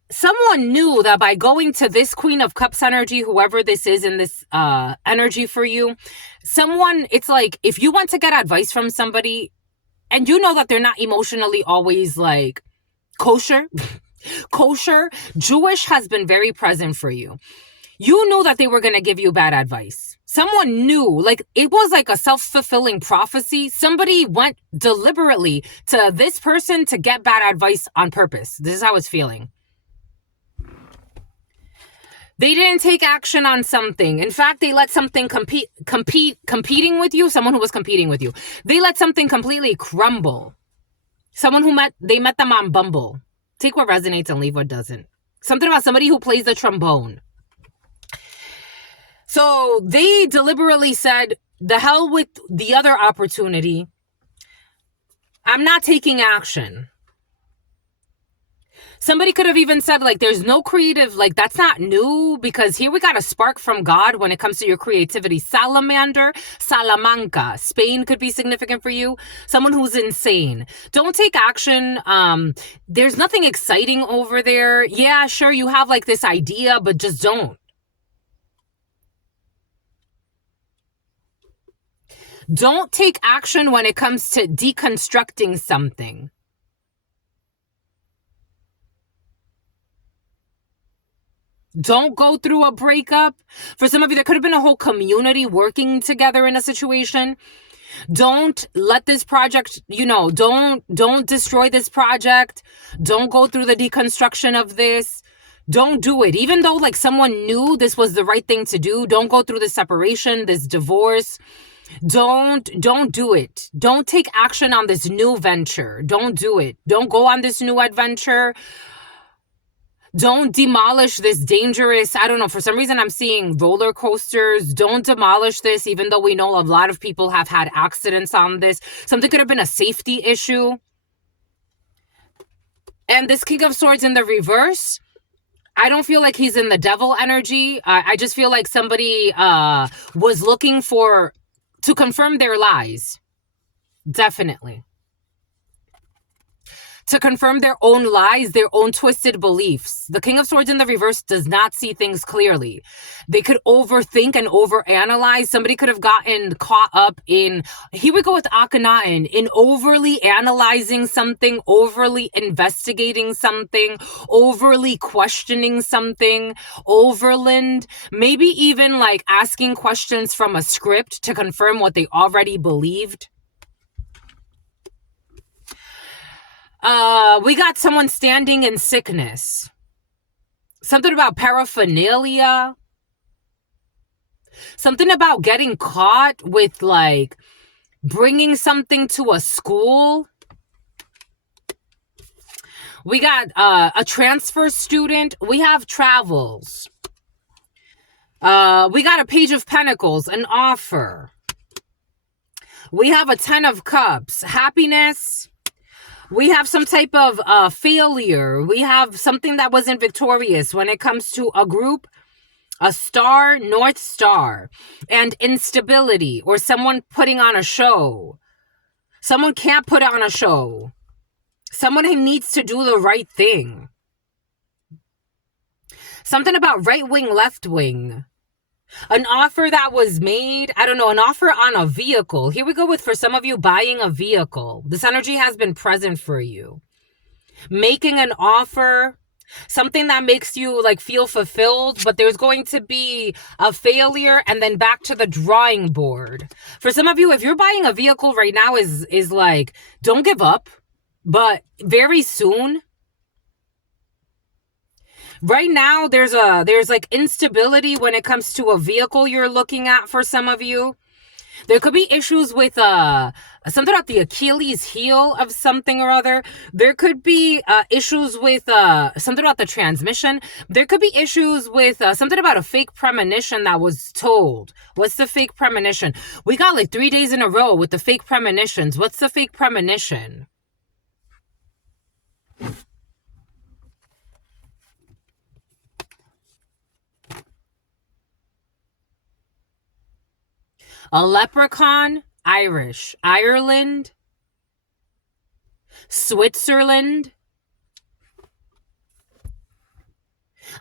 Someone knew that by going to this Queen of Cups energy, whoever this is in this energy for you, it's like if you want to get advice from somebody, and you know that they're not emotionally always like kosher, Jewish has been very present for you. You knew that they were going to give you bad advice. Someone knew, like it was like a self-fulfilling prophecy. Somebody went deliberately to this person to get bad advice on purpose. This is how it's feeling. They didn't take action on something. In fact, they let something competing with you, someone who was competing with you. They let something completely crumble. Someone who they met them on Bumble. Take what resonates and leave what doesn't. Something about somebody who plays the trombone. So they deliberately said, the hell with the other opportunity. I'm not taking action. Somebody could have even said, like, there's no creative, like, that's not new, because here we got a spark from God when it comes to your creativity. Salamander, Salamanca. Spain could be significant for you. Someone who's insane. Don't take action. There's nothing exciting over there. Yeah, sure, you have, like, this idea, but just don't. Don't take action when it comes to deconstructing something. Don't go through a breakup. For some of you, there could have been a whole community working together in a situation. Don't let this project, don't destroy this project. Don't go through the deconstruction of this. Don't do it. Even though, like, someone knew this was the right thing to do, don't go through this separation, this divorce. Don't do it. Don't take action on this new venture. Don't do it. Don't go on this new adventure. Don't demolish this dangerous, I don't know, for some reason I'm seeing roller coasters. Don't demolish this, even though we know a lot of people have had accidents on this. Something could have been a safety issue. And this King of Swords in the reverse, I don't feel like he's in the devil energy. I just feel like somebody was looking to confirm their lies. Definitely. To confirm their own lies, their own twisted beliefs. The King of Swords in the reverse does not see things clearly. They could overthink and overanalyze. Somebody could have gotten caught up in, here we go with Akhenaten, in overly analyzing something, overly investigating something, overly questioning something, overland, maybe even like asking questions from a script to confirm what they already believed. We got someone standing in sickness. Something about paraphernalia. Something about getting caught with, like, bringing something to a school. We got a transfer student. We have travels. We got a Page of Pentacles, an offer. We have a Ten of Cups, happiness. We have some type of failure. We have something that wasn't victorious when it comes to a group, a star, North Star, and instability, or someone putting on a show. Someone can't put on a show. Someone who needs to do the right thing. Something about right wing, left wing. An offer that was made, I don't know, an offer on a vehicle. Here we go with, for some of you, buying a vehicle. This energy has been present for you. Making an offer, something that makes you, like, feel fulfilled, but there's going to be a failure and then back to the drawing board. For some of you, if you're buying a vehicle right now, is like, don't give up, but very soon. Right now, there's like instability when it comes to a vehicle you're looking at for some of you. There could be issues with something about the Achilles heel of something or other. There could be issues with something about the transmission. There could be issues with something about a fake premonition that was told. What's the fake premonition? We got like 3 days in a row with the fake premonitions. What's the fake premonition? A leprechaun, Irish, Ireland, Switzerland.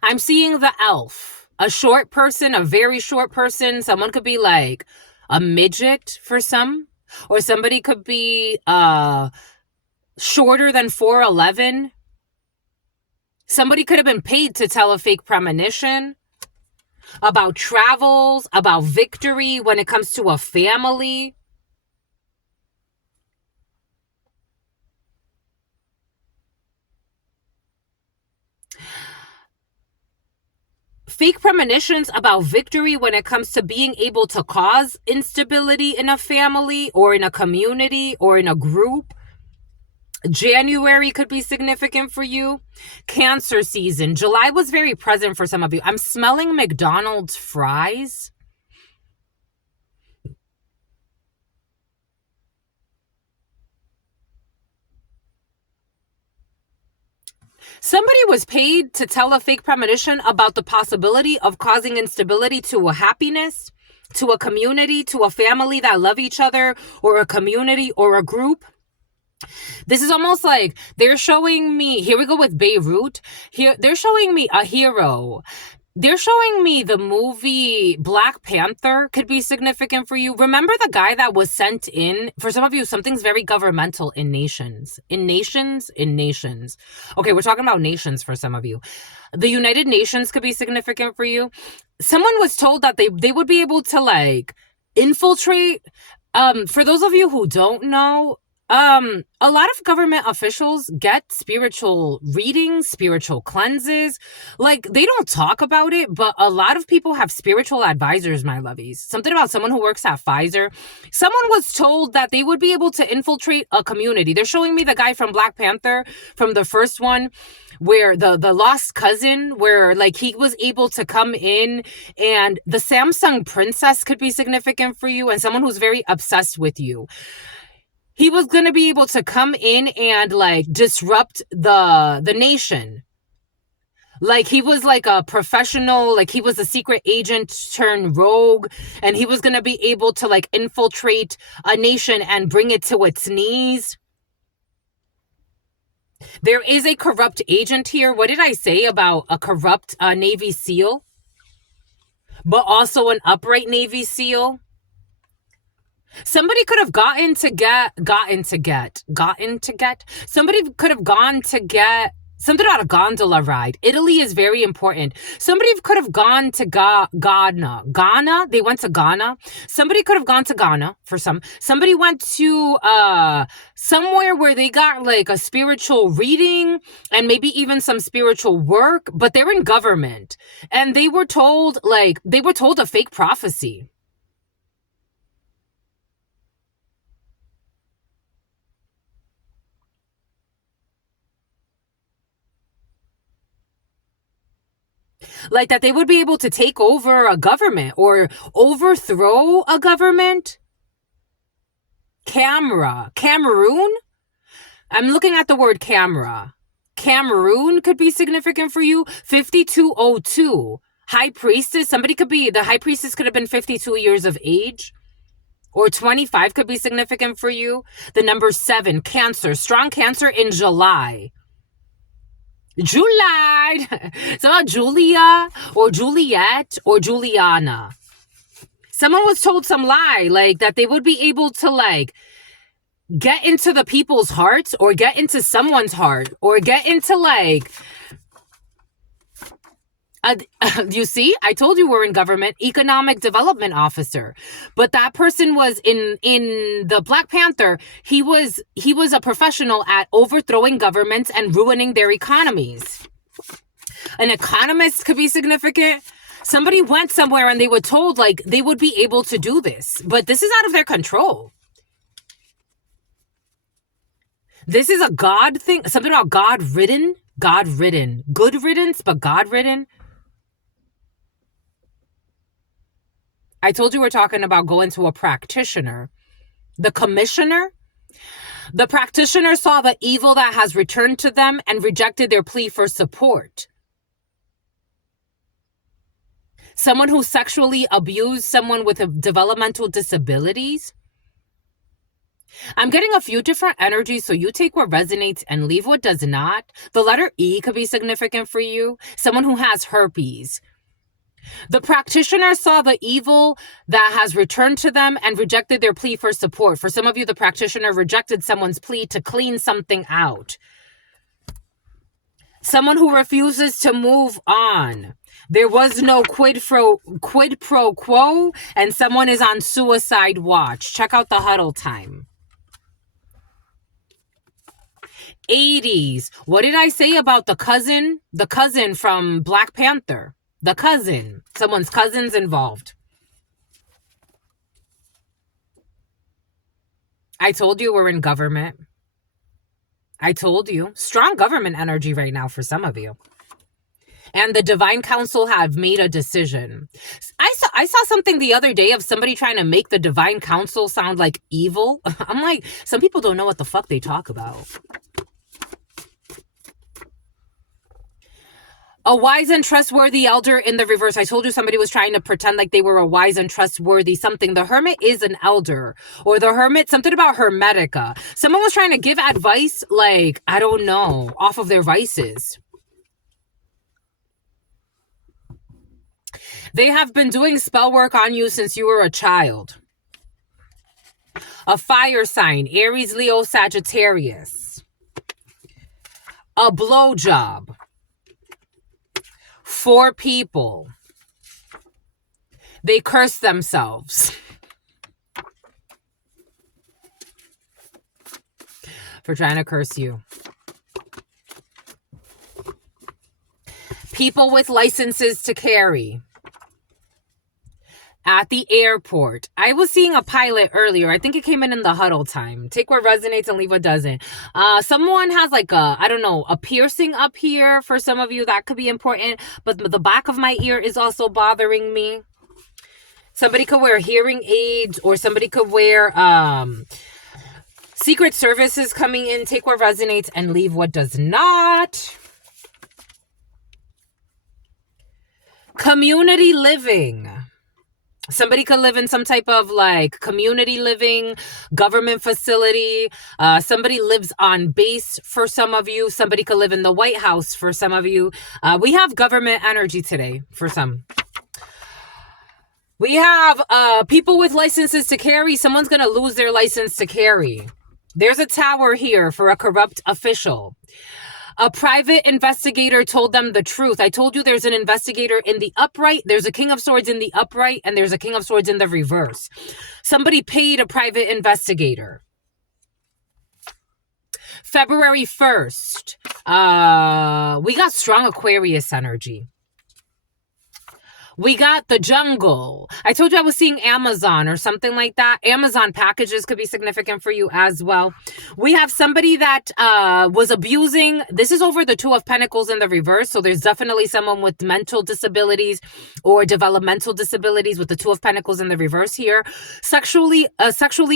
I'm seeing the elf, a short person, a very short person. Someone could be like a midget for some, or somebody could be shorter than 4'11". Somebody could have been paid to tell a fake premonition about travels, about victory when it comes to a family. Fake premonitions about victory when it comes to being able to cause instability in a family or in a community or in a group. January could be significant for you. Cancer season. July was very present for some of you. I'm smelling McDonald's fries. Somebody was paid to tell a fake premonition about the possibility of causing instability to a happiness, to a community, to a family that love each other, or a community or a group. This is almost like they're showing me, here we go with Beirut. Here, they're showing me a hero. They're showing me the movie Black Panther could be significant for you. Remember the guy that was sent in? For some of you, something's very governmental in nations. In nations? In nations. Okay, we're talking about nations for some of you. The United Nations could be significant for you. Someone was told that they would be able to like infiltrate. For those of you who don't know, a lot of government officials get spiritual readings, spiritual cleanses. Like, they don't talk about it, but a lot of people have spiritual advisors, my lovies. Something about someone who works at Pfizer. Someone was told that they would be able to infiltrate a community. They're showing me the guy from Black Panther, from the first one, where the lost cousin, where like he was able to come in, and the Samsung princess could be significant for you, and someone who's very obsessed with you. He was going to be able to come in and like disrupt the nation. Like, he was like a professional, like he was a secret agent turned rogue, and he was going to be able to like infiltrate a nation and bring it to its knees. There is a corrupt agent here. What did I say about a corrupt Navy SEAL? But also an upright Navy SEAL? Somebody could have somebody could have gone to get something about a gondola ride. Italy is very important. Somebody could have gone to Ghana. They went to Ghana. Somebody could have gone to Ghana for some. Somebody went to somewhere where they got like a spiritual reading and maybe even some spiritual work, but they're in government. And they were told a fake prophecy. Like that they would be able to take over a government or overthrow a government. Cameroon? I'm looking at the word camera. Cameroon could be significant for you. 5202. High priestess. The high priestess could have been 52 years of age. Or 25 could be significant for you. The number 7, Cancer. Strong Cancer in July. July. It's about Julia or Juliet or Juliana. Someone was told some lie, like that they would be able to like get into the people's hearts or get into someone's heart or get into like you see, I told you we're in government. Economic development officer, but that person was in the Black Panther. He was a professional at overthrowing governments and ruining their economies. An economist could be significant. Somebody went somewhere and they were told like they would be able to do this, but this is out of their control. This is a God thing. Something about God-ridden. Good riddance, but God-ridden. I told you we're talking about going to a practitioner. The commissioner. The practitioner saw the evil that has returned to them and rejected their plea for support. Someone who sexually abused someone with developmental disabilities. I'm getting a few different energies, so you take what resonates and leave what does not. The letter E could be significant for you. Someone who has herpes. The practitioner saw the evil that has returned to them and rejected their plea for support. For some of you, the practitioner rejected someone's plea to clean something out. Someone who refuses to move on. There was no quid pro quo, and someone is on suicide watch. Check out the huddle time. 80s. What did I say about the cousin? The cousin from Black Panther. The cousin. Someone's cousin's involved. I told you we're in government. I told you. Strong government energy right now for some of you. And the divine council have made a decision. I saw something the other day of somebody trying to make the divine council sound like evil. I'm like, some people don't know what the fuck they talk about. A wise and trustworthy elder in the reverse. I told you somebody was trying to pretend like they were a wise and trustworthy something. The hermit is an elder, or the hermit, something about hermetica. Someone was trying to give advice, like, I don't know, off of their vices. They have been doing spell work on you since you were a child. A fire sign, Aries, Leo, Sagittarius. A blowjob. 4 people. They curse themselves for trying to curse you. People with licenses to carry. At the airport. I was seeing a pilot earlier. I think it came in the huddle time. Take what resonates and leave what doesn't. Someone has like a, I don't know, a piercing up here. For some of you, that could be important. But the back of my ear is also bothering me. Somebody could wear hearing aids, or somebody could wear Secret Services coming in. Take what resonates and leave what does not. Community living. Somebody could live in some type of like community living, government facility. Somebody lives on base for some of you. Somebody could live in the White House for some of you. We have government energy today for some. We have people with licenses to carry. Someone's going to lose their license to carry. There's a tower here for a corrupt official. A private investigator told them the truth. I told you there's an investigator in the upright. There's a King of Swords in the upright, and there's a King of Swords in the reverse. Somebody paid a private investigator. February 1st. We got strong Aquarius energy. We got the jungle. I told you I was seeing Amazon or something like that. Amazon packages could be significant for you as well. We have somebody that was abusing. This is over the 2 of Pentacles in the reverse. So there's definitely someone with mental disabilities or developmental disabilities with the 2 of Pentacles in the reverse here. Sexually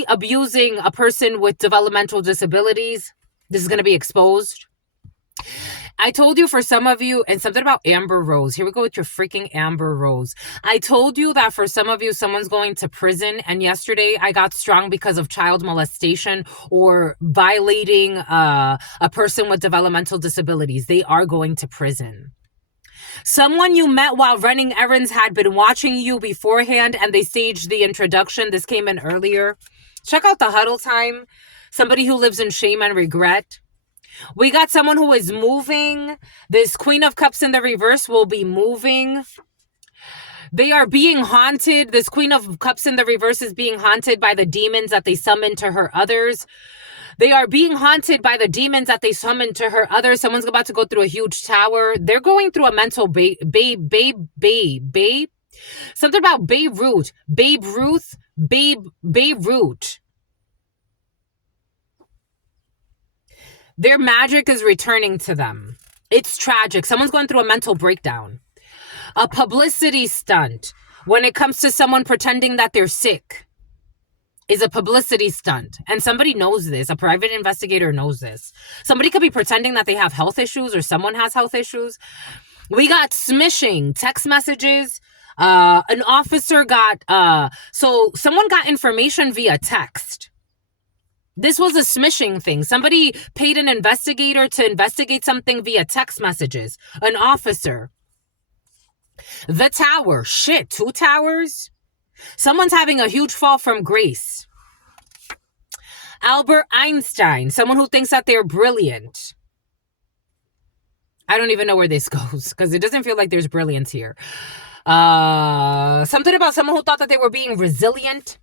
abusing a person with developmental disabilities. This is going to be exposed. I told you for some of you, and something about Amber Rose. Here we go with your freaking Amber Rose. I told you that for some of you, someone's going to prison. And yesterday I got strong because of child molestation or violating a person with developmental disabilities. They are going to prison. Someone you met while running errands had been watching you beforehand and they staged the introduction. This came in earlier. Check out the huddle time. Somebody who lives in shame and regret. We got someone who is moving. This Queen of Cups in the reverse will be moving. They are being haunted. This Queen of Cups in the reverse is being haunted by the demons that they summoned to her others. They are being haunted by the demons that they summoned to her others. Someone's about to go through a huge tower. They're going through a mental babe. Something about Beirut. Beirut. Their magic is returning to them. It's tragic. Someone's going through a mental breakdown. A publicity stunt. When it comes to someone pretending that they're sick, is a publicity stunt. And somebody knows this. A private investigator knows this. Somebody could be pretending that they have health issues or someone has health issues. We got smishing, text messages. An officer got, so someone got information via text. This was a smishing thing. Somebody paid an investigator to investigate something via text messages. An officer. The tower. Shit, 2 towers? Someone's having a huge fall from grace. Albert Einstein. Someone who thinks that they're brilliant. I don't even know where this goes because it doesn't feel like there's brilliance here. Something about someone who thought that they were being resilient.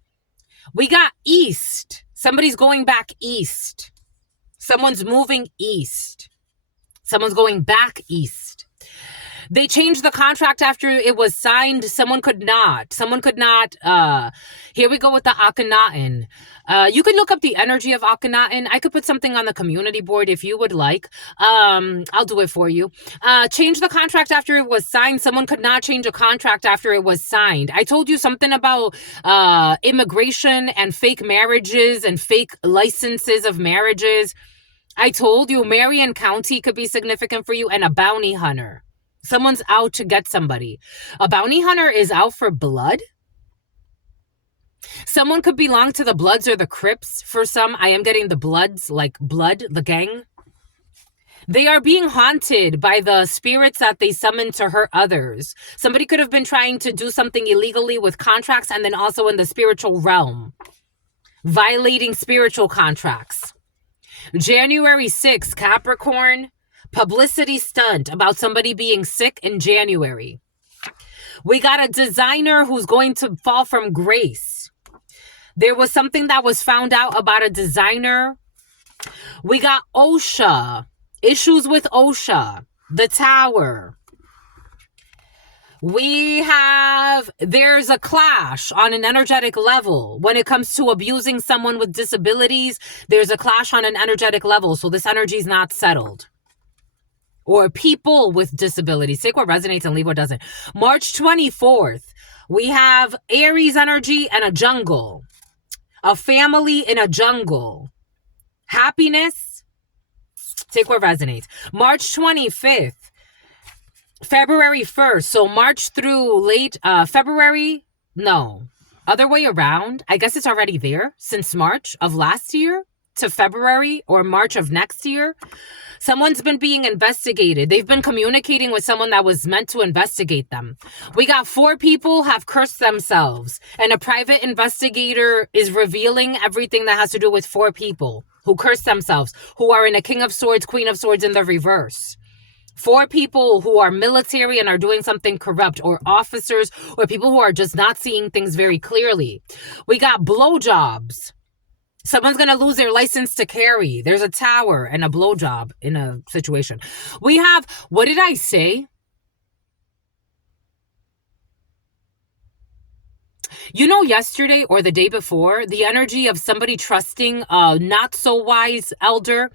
We got east. Somebody's going back east. Someone's moving east. Someone's going back east. They changed the contract after it was signed. Someone could not. Here we go with the Akhenaten. You can look up the energy of Akhenaten. I could put something on the community board if you would like. I'll do it for you. Change the contract after it was signed. Someone could not change a contract after it was signed. I told you something about immigration and fake marriages and fake licenses of marriages. I told you Marion County could be significant for you, and a bounty hunter. Someone's out to get somebody. A bounty hunter is out for blood. Someone could belong to the Bloods or the Crips. For some, I am getting the Bloods, like blood, the gang. They are being haunted by the spirits that they summon to hurt others. Somebody could have been trying to do something illegally with contracts and then also in the spiritual realm, violating spiritual contracts. January 6th, Capricorn, publicity stunt about somebody being sick in January. We got a designer who's going to fall from grace. There was something that was found out about a designer. We got OSHA, issues with OSHA, the tower. There's a clash on an energetic level. When it comes to abusing someone with disabilities, there's a clash on an energetic level. So this energy is not settled. Or people with disabilities. Take what resonates and leave what doesn't. March 24th, we have Aries energy and a jungle. A family in a jungle. Happiness. Take what resonates. March 25th. February 1st. So March through late February. No. Other way around. I guess it's already there since March of last year to February or March of next year. Someone's been being investigated. They've been communicating with someone that was meant to investigate them. We got 4 people have cursed themselves. And a private investigator is revealing everything that has to do with 4 people who cursed themselves, who are in a King of Swords, Queen of Swords in the reverse. 4 people who are military and are doing something corrupt, or officers, or people who are just not seeing things very clearly. We got blowjobs. Someone's going to lose their license to carry. There's a tower and a blowjob in a situation. We have, what did I say? You know, yesterday or the day before, the energy of somebody trusting a not so wise elder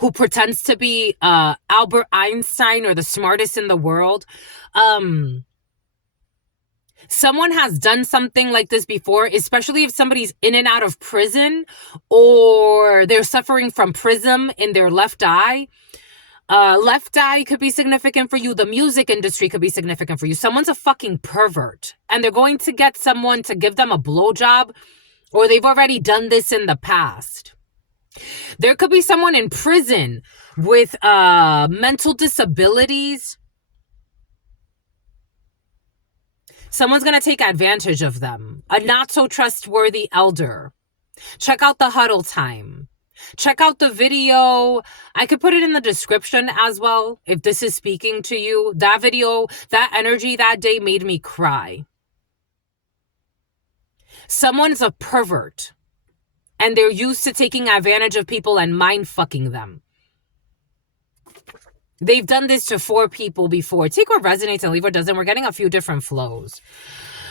who pretends to be Albert Einstein or the smartest in the world. Someone has done something like this before, especially if somebody's in and out of prison or they're suffering from prism in their left eye. Left eye could be significant for you. The music industry could be significant for you. Someone's a fucking pervert and they're going to get someone to give them a blowjob, or they've already done this in the past. There could be someone in prison with mental disabilities. Someone's going to take advantage of them. A not so trustworthy elder. Check out the huddle time. Check out the video. I could put it in the description as well if this is speaking to you. That video, that energy that day made me cry. Someone's a pervert. And they're used to taking advantage of people and mind fucking them. They've done this to 4 people before. Take what resonates and leave what doesn't. We're getting a few different flows.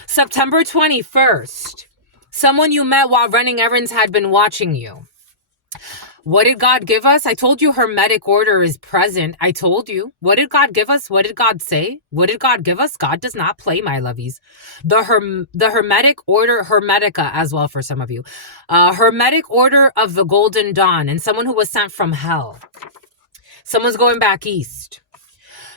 September 21st. Someone you met while running errands had been watching you. What did God give us? I told you hermetic order is present. I told you. What did God give us? What did God say? What did God give us? God does not play, my lovies. The hermetic order, hermetica as well for some of you. Hermetic order of the golden dawn, and someone who was sent from hell. Someone's going back east.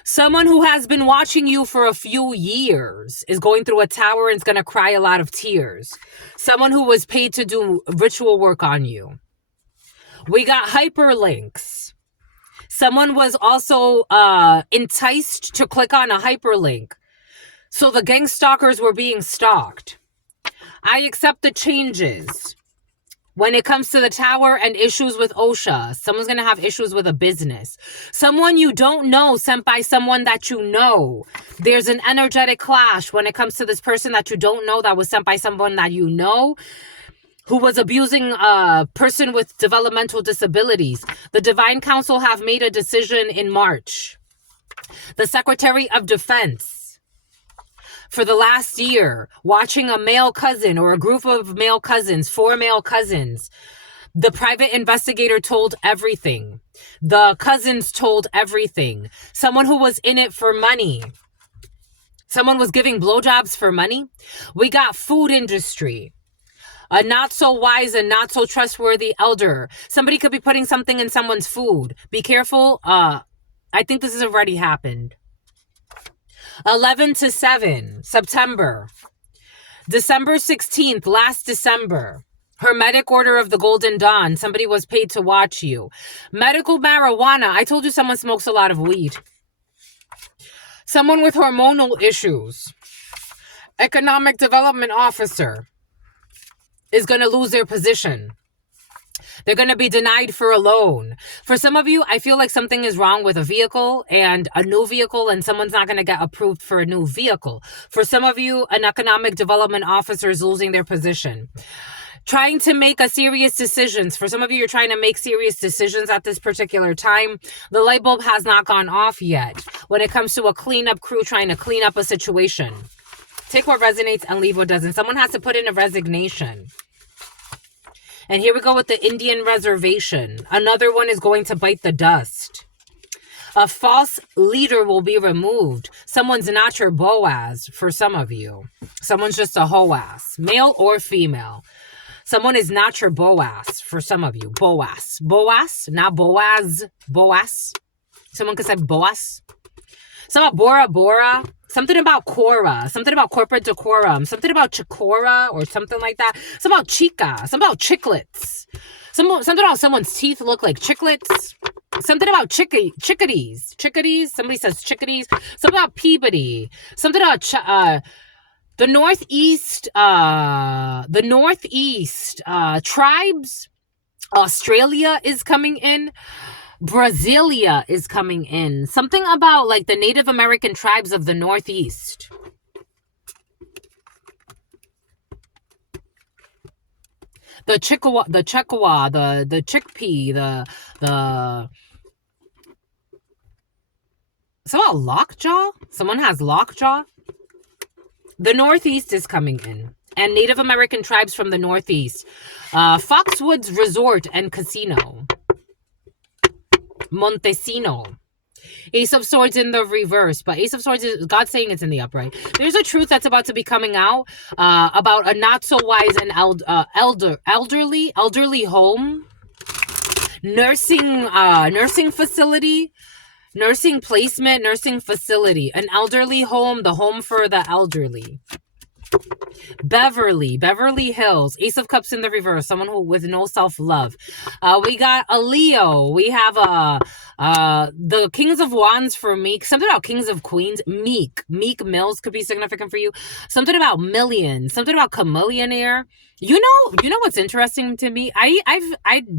Someone who has been watching you for a few years is going through a tower and is going to cry a lot of tears. Someone who was paid to do ritual work on you. We got hyperlinks. Someone was also enticed to click on a hyperlink. So the gang stalkers were being stalked. I accept the changes. When it comes to the tower and issues with OSHA, someone's going to have issues with a business. Someone you don't know sent by someone that you know. There's an energetic clash when it comes to this person that you don't know that was sent by someone that you know, who was abusing a person with developmental disabilities. The Divine Council have made a decision in March. The Secretary of Defense, for the last year, watching a male cousin or a group of male cousins, 4 male cousins. The private investigator told everything. The cousins told everything. Someone who was in it for money. Someone was giving blowjobs for money. We got food industry. A not so wise and not so trustworthy elder. Somebody could be putting something in someone's food. Be careful. I think this has already happened. 11 to 7, September. December 16th, last December. Hermetic Order of the Golden Dawn. Somebody was paid to watch you. Medical marijuana. I told you someone smokes a lot of weed. Someone with hormonal issues. Economic Development Officer is going to lose their position. They're going to be denied for a loan. For some of you, I feel like something is wrong with a vehicle and a new vehicle, and someone's not going to get approved for a new vehicle. For some of you, an economic development officer is losing their position. Trying to make a serious decisions. For some of you, you're trying to make serious decisions at this particular time. The light bulb has not gone off yet when it comes to a cleanup crew trying to clean up a situation. Take what resonates and leave what doesn't. Someone has to put in a resignation. And here we go with the Indian reservation. Another one is going to bite the dust. A false leader will be removed. Someone's not your Boaz for some of you. Someone's just a Hoas, male or female. Someone is not your Boaz for some of you. Boaz. Boaz, not Boaz. Boaz. Someone could say Boaz. Something about Bora Bora. Something about Cora. Something about corporate decorum. Something about Chikora or something like that. Something about Chica. Something about chiclets. Something about someone's teeth look like chiclets. Something about chickadees. Chickadees. Somebody says chickadees. Something about Peabody. Something about the Northeast tribes. Australia is coming in. Brasilia is coming in. Something about like the Native American tribes of the Northeast. The Chickawa, the chickpea, the somehow lockjaw? Someone has lockjaw? The Northeast is coming in. And Native American tribes from the Northeast. Foxwoods Resort and Casino. Montesino. Ace of Swords in the reverse, but Ace of Swords is God saying it's in the upright. There's a truth that's about to be coming out about a not so wise and elderly home, nursing facility, nursing placement, nursing facility, an elderly home, the home for the elderly. Beverly Hills, Ace of Cups in the reverse, someone who with no self-love. We got a Leo. We have the Kings of Wands for Meek. Something about Kings of Queens. Meek Mills could be significant for you. Something about millions. Something about Chameleonaire. You know what's interesting to me? I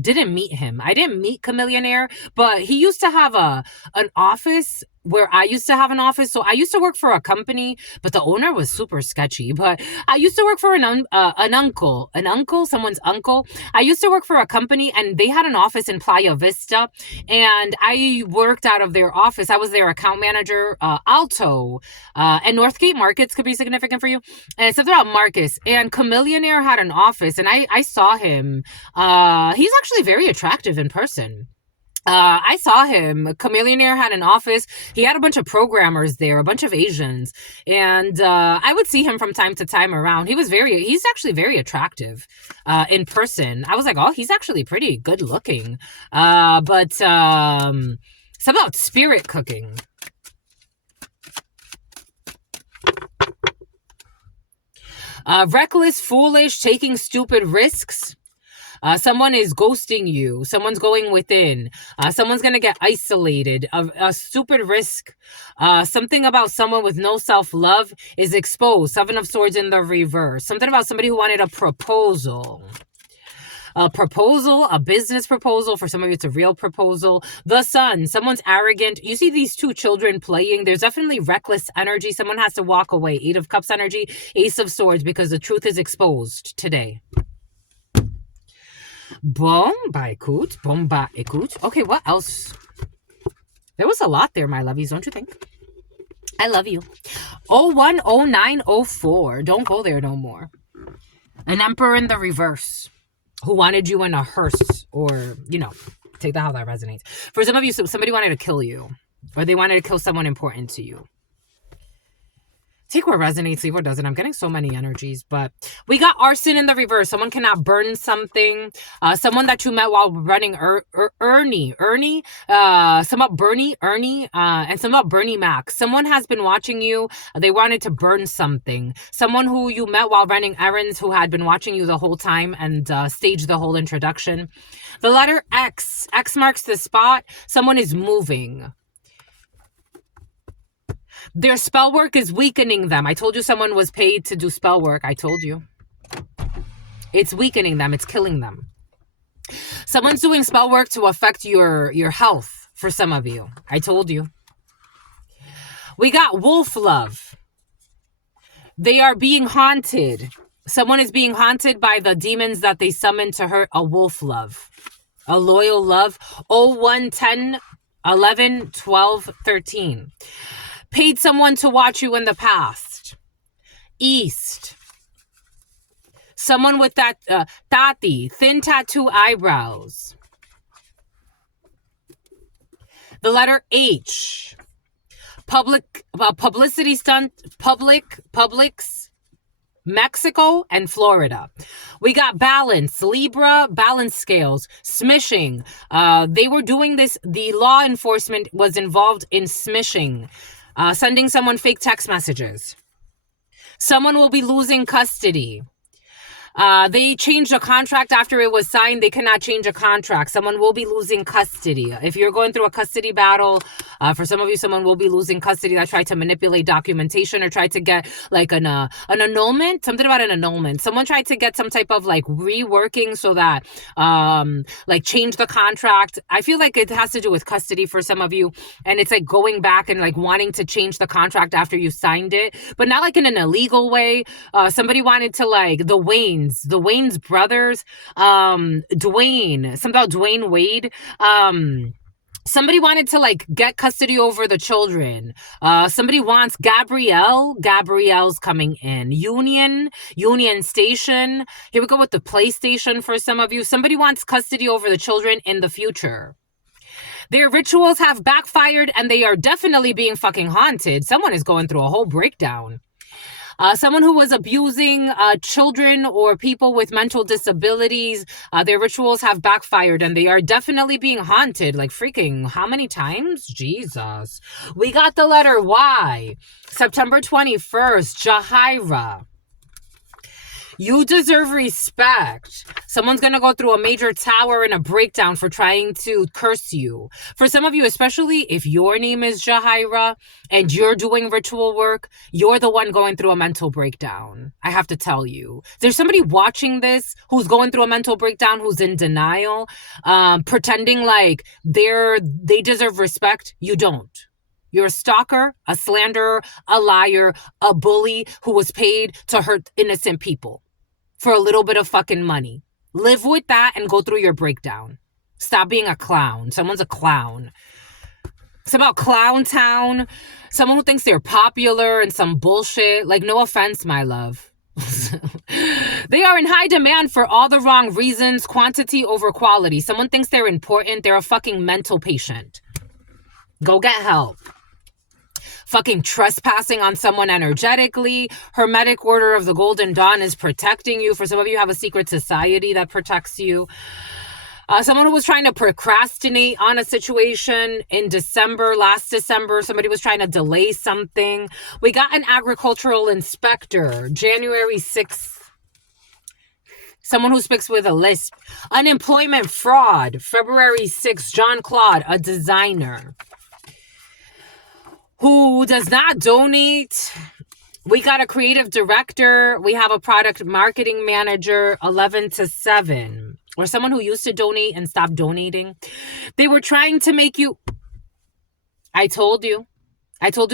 didn't meet him. I didn't meet Chameleonaire, but he used to have an office where I used to have an office. So I used to work for a company, but the owner was super sketchy. But I used to work for an uncle, someone's uncle. I used to work for a company and they had an office in Playa Vista and I worked out of their office. I was their account manager, Alto, and Northgate Markets could be significant for you. And something about Marcus and Chameleonaire had an office and I saw him. He's actually very attractive in person. I saw him. Chameleonaire had an office. He had a bunch of programmers there, a bunch of Asians. And I would see him from time to time around. He's actually very attractive in person. I was like, oh, he's actually pretty good looking. But something about spirit cooking. Reckless, foolish, taking stupid risks. Someone is ghosting you. Someone's going within. Someone's going to get isolated. A stupid risk. Something about someone with no self-love is exposed. 7 of Swords in the reverse. Something about somebody who wanted a proposal. A business proposal. For some of you, it's a real proposal. The Sun. Someone's arrogant. You see these 2 children playing. There's definitely reckless energy. Someone has to walk away. 8 of Cups energy. Ace of Swords because the truth is exposed today. Bomba écoute. Okay, what else? There was a lot there, my lovies, don't you think? I love you. 010904. Don't go there no more. An Emperor in the reverse who wanted you in a hearse, or, take that how that resonates. For some of you, somebody wanted to kill you, or they wanted to kill someone important to you. Take what resonates, leave what doesn't. I'm getting so many energies, but we got arson in the reverse. Someone cannot burn something. Someone that you met while running Ernie, some about Bernie, and some about Bernie Mac. Someone has been watching you. They wanted to burn something. Someone who you met while running errands who had been watching you the whole time and staged the whole introduction. The letter X. X marks the spot. Someone is moving. Their spell work is weakening them. I told you someone was paid to do spell work. I told you. It's weakening them. It's killing them. Someone's doing spell work to affect your health for some of you. I told you. We got wolf love. They are being haunted. Someone is being haunted by the demons that they summoned to hurt a wolf love. A loyal love. 01, 10, 11, 12, 13. Paid someone to watch you in the past. East. Someone with that tati, thin tattoo eyebrows. The letter H. Publicity stunt, Publix, Mexico, and Florida. We got balance, Libra, balance scales, smishing. They were doing this. The law enforcement was involved in smishing. Sending someone fake text messages. Someone will be losing custody. They changed a contract after it was signed. They cannot change a contract. Someone will be losing custody. If you're going through a custody battle, for some of you, someone will be losing custody that tried to manipulate documentation or tried to get like an annulment. Something about an annulment. Someone tried to get some type of like reworking so that like change the contract. I feel like it has to do with custody for some of you. And it's like going back and like wanting to change the contract after you signed it, but not like in an illegal way. Somebody wanted to like the Wayne's brothers, Dwayne, something about Dwayne Wade. Somebody wanted to like get custody over the children. Somebody wants Gabrielle's coming in. Union Station. Here we go with the PlayStation for some of you. Somebody wants custody over the children in the future. Their rituals have backfired and they are definitely being fucking haunted. Someone is going through a whole breakdown. Someone who was abusing children or people with mental disabilities, their rituals have backfired and they are definitely being haunted. Like freaking, how many times? Jesus. We got the letter Y. September 21st, Jahira. You deserve respect. Someone's going to go through a major tower and a breakdown for trying to curse you. For some of you, especially if your name is Jahira and you're doing ritual work, you're the one going through a mental breakdown. I have to tell you. There's somebody watching this who's going through a mental breakdown, who's in denial, pretending like they deserve respect. You don't. You're a stalker, a slanderer, a liar, a bully who was paid to hurt innocent people for a little bit of fucking money. Live with that and go through your breakdown. Stop being a clown. Someone's a clown. It's about Clown Town. Someone who thinks they're popular and some bullshit. Like, no offense, my love. They are in high demand for all the wrong reasons. Quantity over quality. Someone thinks they're important. They're a fucking mental patient. Go get help. Fucking trespassing on someone energetically. Hermetic Order of the Golden Dawn is protecting you. For some of you have a secret society that protects you. Someone who was trying to procrastinate on a situation in last December. Somebody was trying to delay something. We got an agricultural inspector, January 6th. Someone who speaks with a lisp. Unemployment fraud, February 6th, John Claude, a designer who does not donate. We got a creative director. We have a product marketing manager, 11 to 7. Or someone who used to donate and stopped donating. They were trying to make you... I told you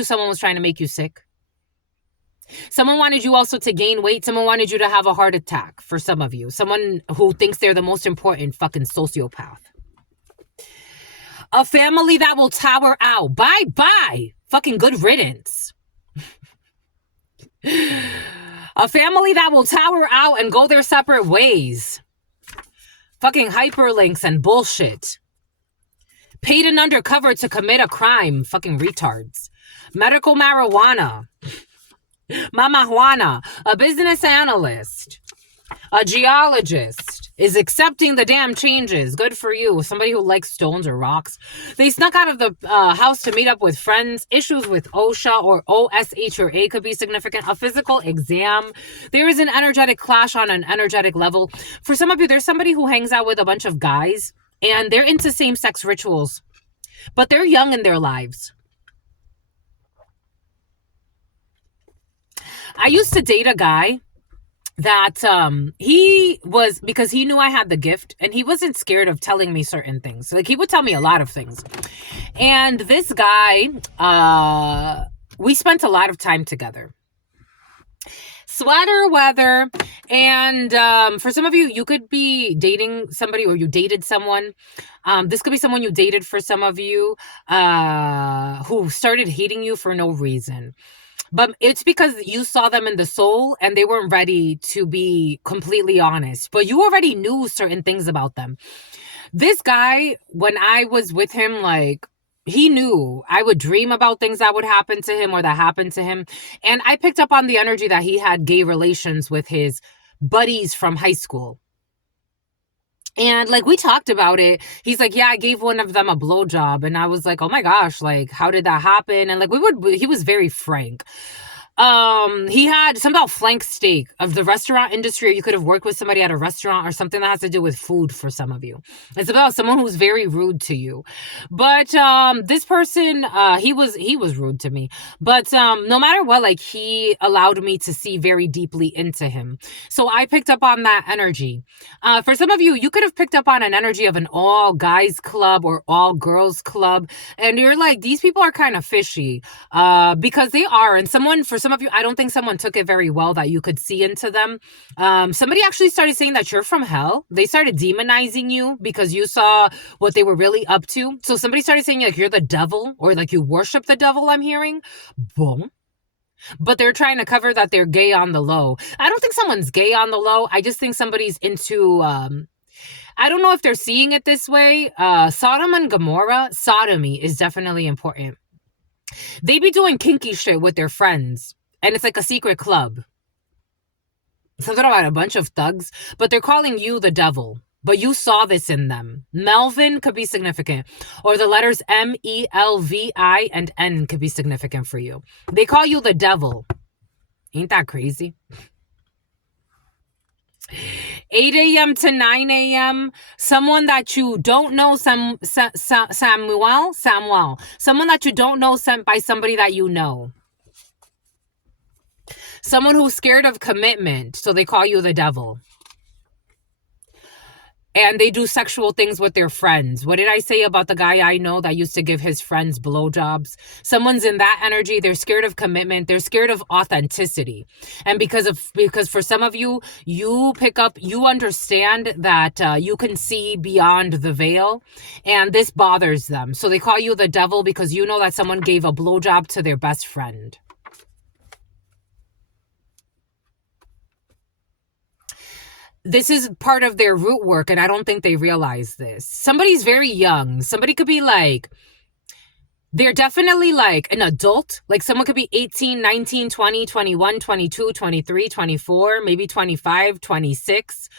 someone was trying to make you sick. Someone wanted you also to gain weight. Someone wanted you to have a heart attack, for some of you. Someone who thinks they're the most important fucking sociopath. A family that will tower out. Bye-bye. Fucking good riddance. A family that will tower out and go their separate ways. Fucking hyperlinks and bullshit. Paid an undercover to commit a crime. Fucking retards. Medical marijuana. Mama Juana. A business analyst. A geologist is accepting the damn changes. Good for you. Somebody who likes stones or rocks. They snuck out of the house to meet up with friends. Issues with OSHA or OSH or A could be significant. A physical exam. There is an energetic clash on an energetic level. For some of you, there's somebody who hangs out with a bunch of guys and they're into same-sex rituals, but they're young in their lives. I used to date a guy that he was, because he knew I had the gift and he wasn't scared of telling me certain things. Like, he would tell me a lot of things. And this guy, we spent a lot of time together. Sweater weather. And for some of you, you could be dating somebody or you dated someone. This could be someone you dated for some of you who started hating you for no reason. But it's because you saw them in the soul and they weren't ready to be completely honest. But you already knew certain things about them. This guy, when I was with him, like, he knew I would dream about things that would happen to him or that happened to him. And I picked up on the energy that he had gay relations with his buddies from high school. And like, we talked about it. He's like, yeah, I gave one of them a blowjob. And I was like, oh my gosh, like, how did that happen? And like, he was very frank. He had something about flank steak of the restaurant industry, or you could have worked with somebody at a restaurant or something that has to do with food for some of you. It's about someone who's very rude to you. But this person, he was rude to me. But no matter what, like, he allowed me to see very deeply into him. So I picked up on that energy. For some of you, you could have picked up on an energy of an all guys club or all girls club. And you're like, these people are kind of fishy, because they are. And for some of you, I don't think someone took it very well that you could see into them. Somebody actually started saying that you're from hell. They started demonizing you because you saw what they were really up to. So somebody started saying like you're the devil or like you worship the devil, I'm hearing. Boom. But they're trying to cover that they're gay on the low. I don't think someone's gay on the low. I just think somebody's into... I don't know if they're seeing it this way. Sodom and Gomorrah, sodomy is definitely important. They be doing kinky shit with their friends. And it's like a secret club. Something about a bunch of thugs. But they're calling you the devil. But you saw this in them. Melvin could be significant. Or the letters M, E, L, V, I, and N could be significant for you. They call you the devil. Ain't that crazy? 8 a.m. to 9 a.m. Someone that you don't know, Samuel. Someone that you don't know sent by somebody that you know. Someone who's scared of commitment, so they call you the devil. And they do sexual things with their friends. What did I say about the guy I know that used to give his friends blowjobs? Someone's in that energy. They're scared of commitment. They're scared of authenticity. And because for some of you, you understand that you can see beyond the veil. And this bothers them. So they call you the devil because you know that someone gave a blowjob to their best friend. This is part of their root work, and I don't think they realize this. Somebody's very young. Somebody could be like, they're definitely like an adult. Like someone could be 18, 19, 20, 21, 22, 23, 24, maybe 25, 26,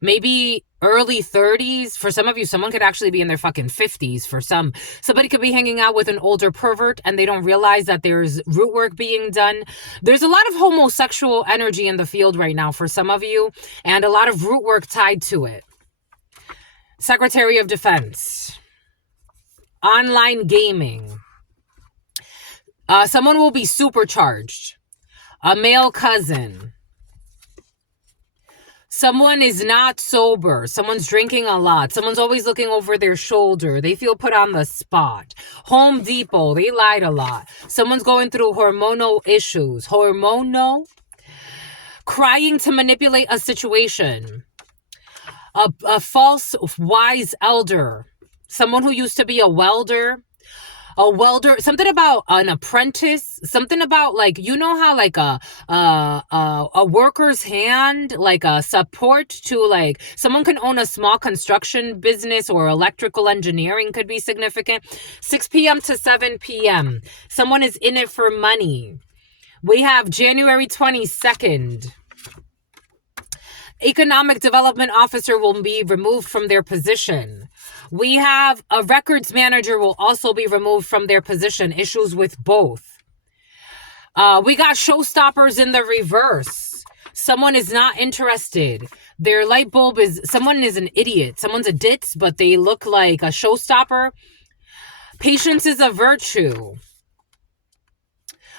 maybe early 30s. For some of you, someone could actually be in their fucking 50s for some. Somebody could be hanging out with an older pervert and they don't realize that there's root work being done. There's a lot of homosexual energy in the field right now for some of you and a lot of root work tied to it. Secretary of Defense. Online gaming. Someone will be supercharged. A male cousin. Someone is not sober. Someone's drinking a lot. Someone's always looking over their shoulder. They feel put on the spot. Home Depot. They lied a lot. Someone's going through hormonal issues. Crying to manipulate a situation. A false wise elder. someone who used to be a welder, something about an apprentice, something about like, you know how like a worker's hand, like a support to like someone can own a small construction business or electrical engineering could be significant. 6 p.m. to 7 p.m. Someone is in it for money. We have January 22nd. Economic Development Officer will be removed from their position. We have a records manager will also be removed from their position. Issues with both. We got showstoppers in the reverse. Someone is not interested. Their light bulb is, someone is an idiot. Someone's a ditz, but they look like a showstopper. Patience is a virtue.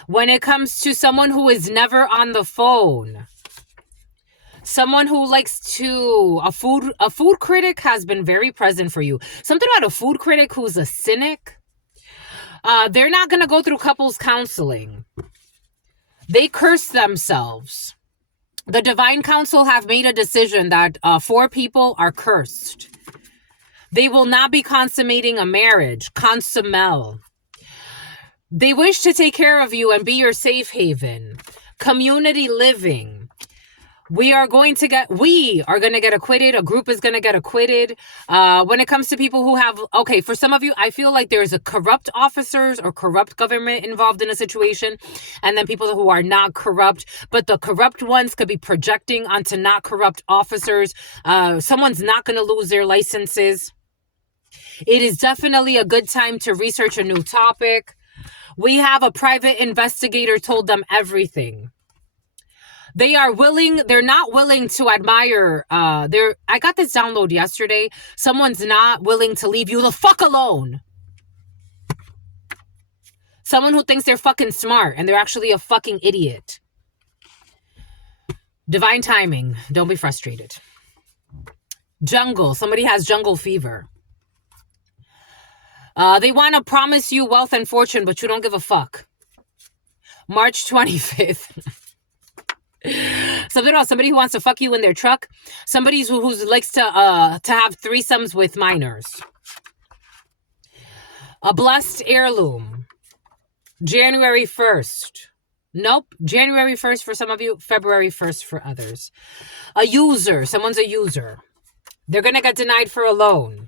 When it comes to someone who is never on the phone, someone who likes to, a food critic has been very present for you. Something about a food critic who's a cynic. They're not going to go through couples counseling. They curse themselves. The Divine Council have made a decision that 4 people are cursed. They will not be consummating a marriage. Consummel. They wish to take care of you and be your safe haven. Community living. We are going to get acquitted. A group is going to get acquitted. When it comes to people who have, okay, for some of you, I feel like there's a corrupt officers or corrupt government involved in a situation. And then people who are not corrupt, but the corrupt ones could be projecting onto not corrupt officers. Someone's not going to lose their licenses. It is definitely a good time to research a new topic. We have a private investigator told them everything. They're not willing to admire, I got this download yesterday. Someone's not willing to leave you the fuck alone. Someone who thinks they're fucking smart and they're actually a fucking idiot. Divine timing. Don't be frustrated. Jungle. Somebody has jungle fever. They want to promise you wealth and fortune, but you don't give a fuck. March 25th. Something about somebody who wants to fuck you in their truck. Somebody who likes to have threesomes with minors. A blessed heirloom. January 1st. Nope. January 1st for some of you. February 1st for others. A user. Someone's a user. They're going to get denied for a loan.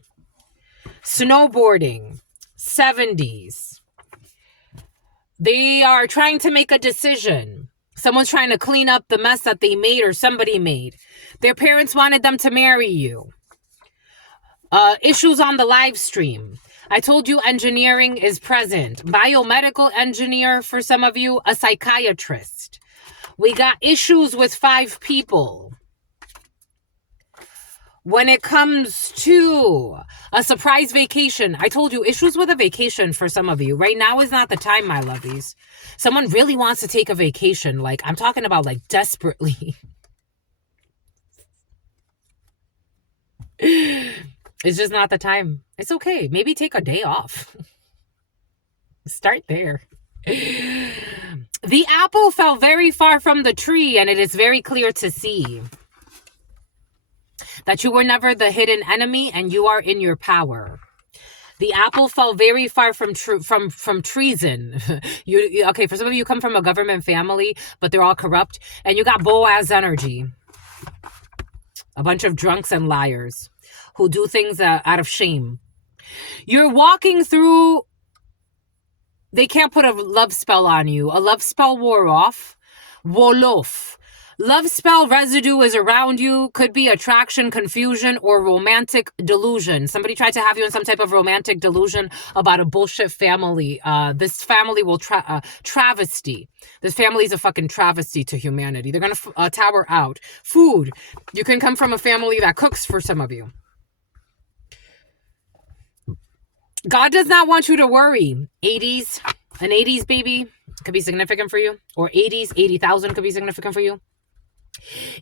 Snowboarding. 70s. They are trying to make a decision. Someone's trying to clean up the mess that they made or somebody made. Their parents wanted them to marry you. Issues on the live stream. I told you engineering is present. Biomedical engineer for some of you. A psychiatrist. We got issues with 5 people. When it comes to a surprise vacation, I told you issues with a vacation for some of you. Right now is not the time, my lovies. Someone really wants to take a vacation. Like, I'm talking about like desperately. It's just not the time. It's okay. Maybe take a day off. Start there. The apple fell very far from the tree, and it is very clear to see that you were never the hidden enemy and you are in your power. The apple fell very far from treason. Okay, for some of you come from a government family, but they're all corrupt. And you got Boaz energy. A bunch of drunks and liars who do things out of shame. You're walking through. They can't put a love spell on you. A love spell wore off. Wolof. Love spell residue is around you. Could be attraction, confusion, or romantic delusion. Somebody tried to have you in some type of romantic delusion about a bullshit family. This family will travesty. This family is a fucking travesty to humanity. They're going to tower out. Food. You can come from a family that cooks for some of you. God does not want you to worry. 80s. An 80s baby could be significant for you. Or 80s, 80,000 could be significant for you.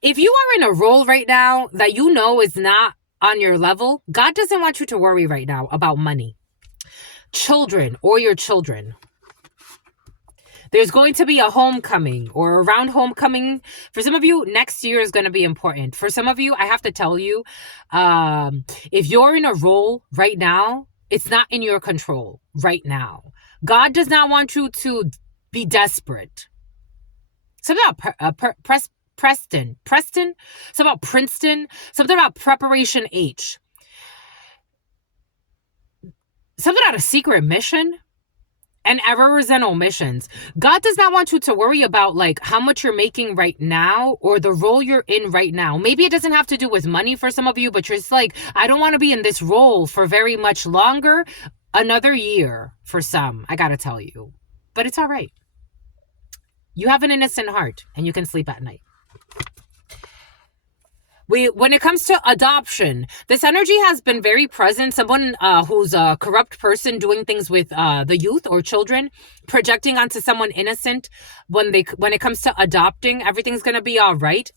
If you are in a role right now that you know is not on your level, God doesn't want you to worry right now about money. Children or your children. There's going to be a homecoming or around homecoming. For some of you, next year is going to be important. For some of you, I have to tell you, if you're in a role right now It's not in your control right now. God does not want you to be desperate. Something about Preston. Something about Princeton. Something about Preparation H. Something about a secret mission. And errors and omissions. God does not want you to worry about like how much you're making right now or the role you're in right now. Maybe it doesn't have to do with money for some of you, but you're just like, I don't want to be in this role for very much longer. Another year for some, I gotta tell you. But it's all right. You have an innocent heart and you can sleep at night. When it comes to adoption, this energy has been very present. Someone who's a corrupt person doing things with the youth or children, projecting onto someone innocent. When it comes to adopting, everything's gonna be all right.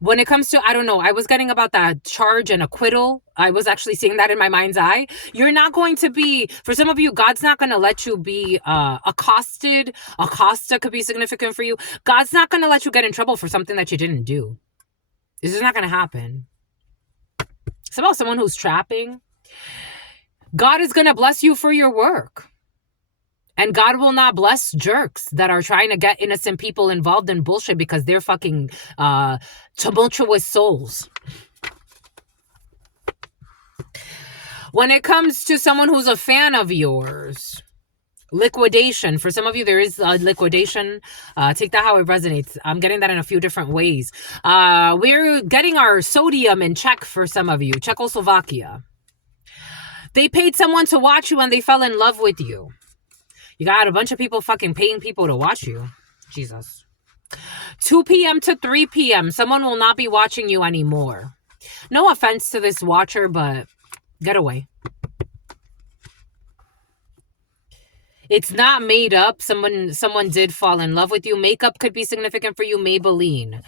When it comes to, I don't know, I was getting about that charge and acquittal. I was actually seeing that in my mind's eye. You're not going to be, for some of you, God's not going to let you be accosted. Acosta could be significant for you. God's not going to let you get in trouble for something that you didn't do. This is not going to happen. It's about someone who's trapping. God is going to bless you for your work. And God will not bless jerks that are trying to get innocent people involved in bullshit because they're fucking tumultuous souls. When it comes to someone who's a fan of yours, liquidation. For some of you, there is a liquidation. Take that how it resonates. I'm getting that in a few different ways. We're getting our sodium in check for some of you. Czechoslovakia. They paid someone to watch you and they fell in love with you. You got a bunch of people fucking paying people to watch you. Jesus. 2 p.m. to 3 p.m. Someone will not be watching you anymore. No offense to this watcher, but get away. It's not made up. Someone did fall in love with you. Makeup could be significant for you. Maybelline.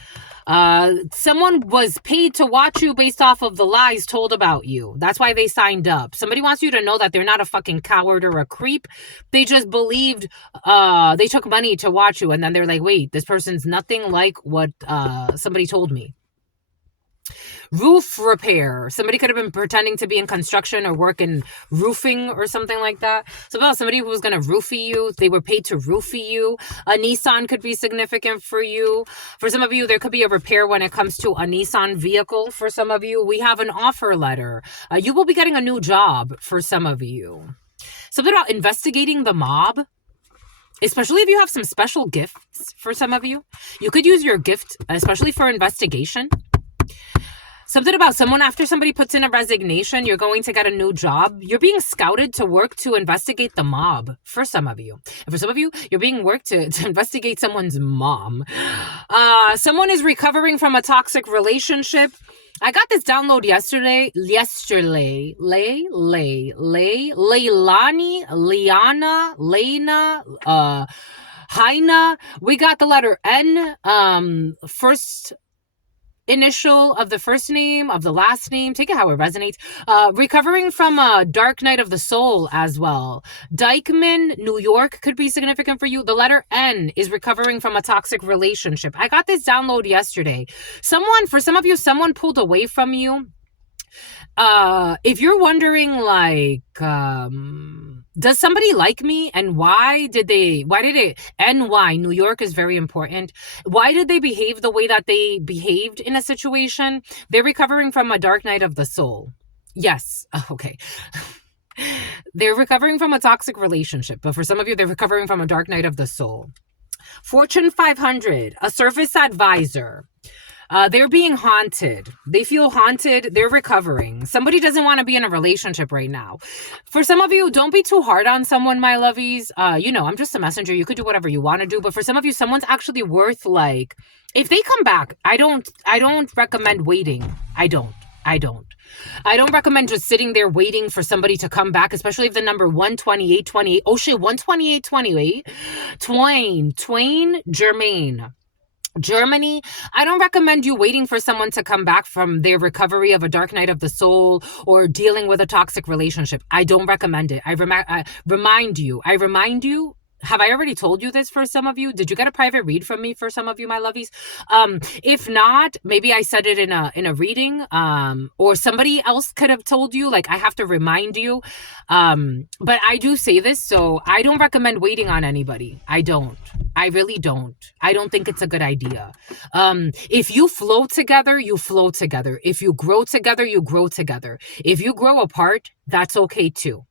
Someone was paid to watch you based off of the lies told about you. That's why they signed up. Somebody wants you to know that they're not a fucking coward or a creep. They just believed, they took money to watch you. And then they're like, wait, this person's nothing like what somebody told me. Roof repair. Somebody could have been pretending to be in construction or work in roofing or something like that. So about somebody who was going to roofie you. They were paid to roofie you. A Nissan could be significant for you. For some of you, there could be a repair when it comes to a Nissan vehicle. For some of you, we have an offer letter. You will be getting a new job for some of you. Something about investigating the mob. Especially if you have some special gifts for some of you. You could use your gift, especially for investigation. Something about someone, after somebody puts in a resignation, you're going to get a new job. You're being scouted to work to investigate the mob for some of you. And for some of you, you're being worked to investigate someone's mom. Someone is recovering from a toxic relationship. I got this download yesterday. Leilani, Liana, Lena, Haina. We got the letter N, first initial of the first name, of the last name. Take it how it resonates. Recovering from a dark night of the soul as well. Dykeman, New York could be significant for you. The letter N is recovering from a toxic relationship. I got this download yesterday. For some of you, someone pulled away from you. If you're wondering, like, does somebody like me, and why did it, NY, New York is very important. Why did they behave the way that they behaved in a situation? They're recovering from a dark night of the soul. Yes. Okay. They're recovering from a toxic relationship, but for some of you, they're recovering from a dark night of the soul. Fortune 500, a service advisor. They're being haunted. They feel haunted. They're recovering. Somebody doesn't want to be in a relationship right now. For some of you, don't be too hard on someone, my lovies. I'm just a messenger. You could do whatever you want to do. But for some of you, someone's actually worth, like, if they come back, I don't recommend waiting. I don't recommend just sitting there waiting for somebody to come back, especially if the number 12828. Oh shit, 12828. Twain, Germany. I don't recommend you waiting for someone to come back from their recovery of a dark night of the soul or dealing with a toxic relationship. I don't recommend it. I remind you, Have I already told you this for some of you? Did you get a private read from me for some of you, my lovies? If not, maybe I said it in a reading, or somebody else could have told you, like I have to remind you. But I do say this, so I don't recommend waiting on anybody. I don't. I really don't. I don't think it's a good idea. If you flow together, you flow together. If you grow together, you grow together. If you grow apart, that's okay too.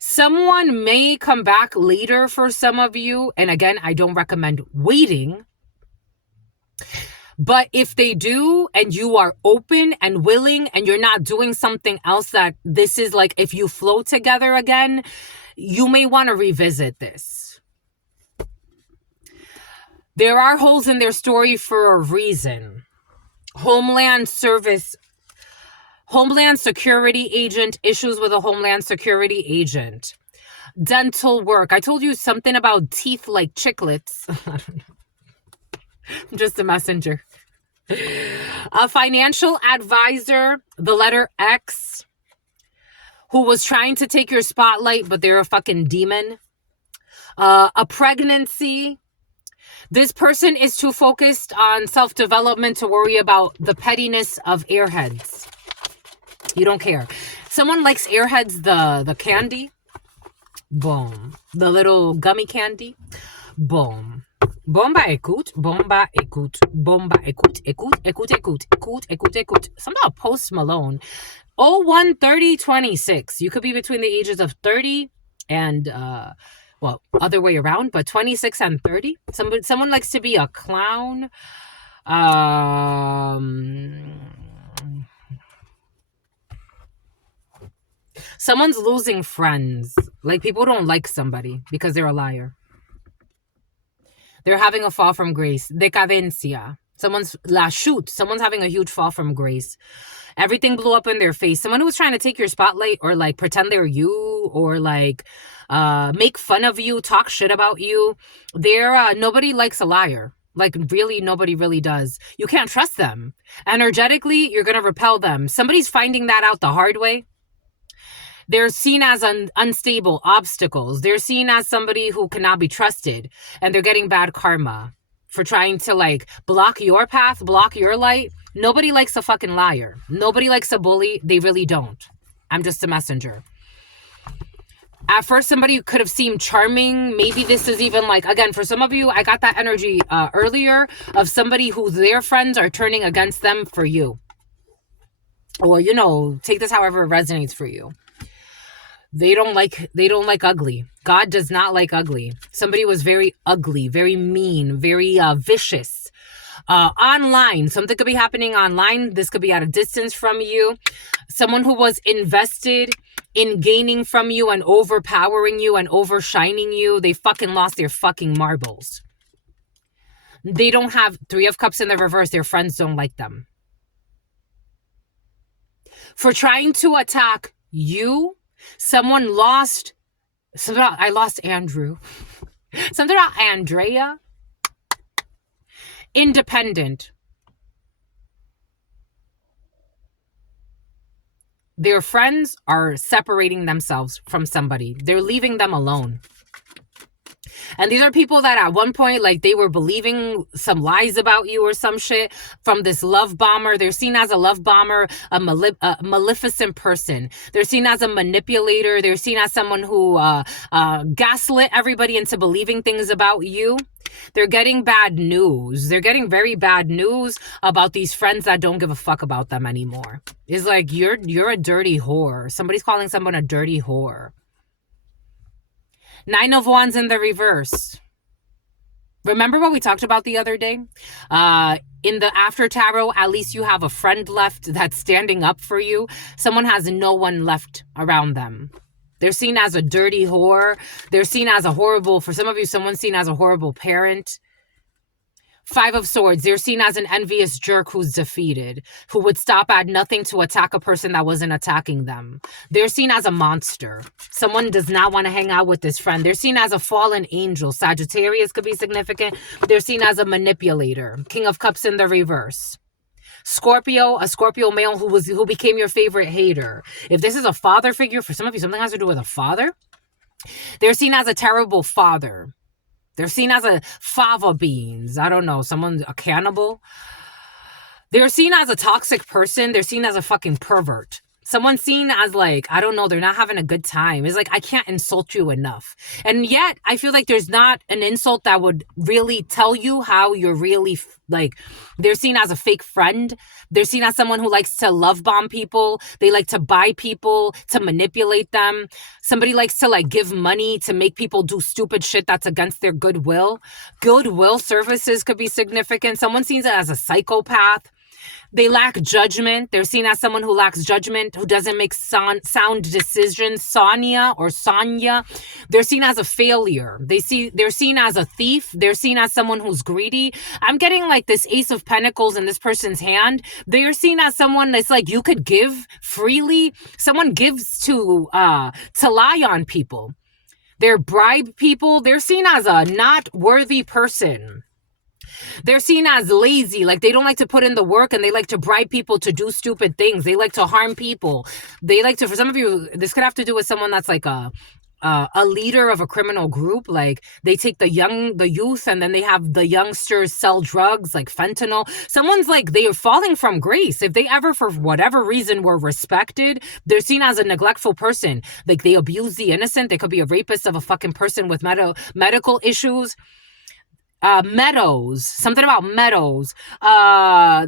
Someone may come back later for some of you. And again, I don't recommend waiting. But if they do, and you are open and willing, and you're not doing something else, that this is like, if you flow together again, you may want to revisit this. There are holes in their story for a reason. Homeland Security agent, issues with a Homeland Security agent. Dental work. I told you something about teeth like chiclets. I don't know. I'm just a messenger. A financial advisor, the letter X, who was trying to take your spotlight, but they're a fucking demon. A pregnancy. This person is too focused on self-development to worry about the pettiness of airheads. You don't care. Someone likes airheads, the candy. Boom. The little gummy candy. Boom. Bomba écoute, bomba écoute, bomba écoute, écoute, écoute, écoute, écoute, écoute, écoute. Something about Post Malone. 01-30-26. You could be between the ages of 30 and, well, other way around, but 26 and 30. Someone likes to be a clown. Someone's losing friends. Like, people don't like somebody because they're a liar. They're having a fall from grace. Decadencia. Someone's la chute. Someone's having a huge fall from grace. Everything blew up in their face. Someone who was trying to take your spotlight, or like pretend they're you, or like make fun of you, talk shit about you. Nobody likes a liar. Like, really, nobody really does. You can't trust them. Energetically, you're going to repel them. Somebody's finding that out the hard way. They're seen as unstable obstacles. They're seen as somebody who cannot be trusted. And they're getting bad karma for trying to, like, block your path, block your light. Nobody likes a fucking liar. Nobody likes a bully. They really don't. I'm just a messenger. At first, somebody could have seemed charming. Maybe this is even like, again, for some of you, I got that energy earlier of somebody who their friends are turning against them for you. Or, you know, take this however it resonates for you. They don't like ugly. God does not like ugly. Somebody was very ugly, very mean, very vicious. Online, something could be happening online. This could be at a distance from you. Someone who was invested in gaining from you and overpowering you and overshining you. They fucking lost their fucking marbles. They don't have 3 of Cups in the reverse. Their friends don't like them. For trying to attack you, someone lost. I lost Andrew. Something about Andrea. Independent. Their friends are separating themselves from somebody. They're leaving them alone. And these are people that at one point, like, they were believing some lies about you or some shit from this love bomber. They're seen as a love bomber, a maleficent person. They're seen as a manipulator. They're seen as someone who gaslit everybody into believing things about you. They're getting bad news. They're getting very bad news about these friends that don't give a fuck about them anymore. It's like, you're a dirty whore. Somebody's calling someone a dirty whore. 9 of Wands in the reverse. Remember what we talked about the other day? In the after tarot, at least you have a friend left that's standing up for you. Someone has no one left around them. They're seen as a dirty whore. They're seen as a horrible, for some of you, someone's seen as a horrible parent. 5 of Swords. They're seen as an envious jerk who's defeated, who would stop at nothing to attack a person that wasn't attacking them. They're seen as a monster. Someone does not want to hang out with this friend. They're seen as a fallen angel. Sagittarius could be significant. They're seen as a manipulator. King of Cups in the reverse. Scorpio, a Scorpio male who became your favorite hater. If this is a father figure, for some of you, something has to do with a father. They're seen as a terrible father. They're seen as a fava beans. I don't know, someone, a cannibal. They're seen as a toxic person. They're seen as a fucking pervert. Someone's seen as like, I don't know, they're not having a good time. It's like, I can't insult you enough. And yet, I feel like there's not an insult that would really tell you how you're really, like, they're seen as a fake friend. They're seen as someone who likes to love bomb people. They like to buy people, to manipulate them. Somebody likes to, like, give money to make people do stupid shit that's against their goodwill. Goodwill services could be significant. Someone sees it as a psychopath. They lack judgment. They're seen as someone who lacks judgment, who doesn't make sound decisions. Sonia. They're seen as a failure. They're seen as a thief. They're seen as someone who's greedy. I'm getting like this Ace of Pentacles in this person's hand. They're seen as someone that's like, you could give freely. Someone gives to lie on people. They're bribe people. They're seen as a not worthy person. They're seen as lazy, like they don't like to put in the work, and they like to bribe people to do stupid things. They like to harm people. They like to, for some of you, this could have to do with someone that's like a leader of a criminal group. Like they take the youth, and then they have the youngsters sell drugs like fentanyl. Someone's like, they are falling from grace. If they ever, for whatever reason, were respected, they're seen as a neglectful person. Like they abuse the innocent. They could be a rapist of a fucking person with medical issues. Meadows, something about Meadows.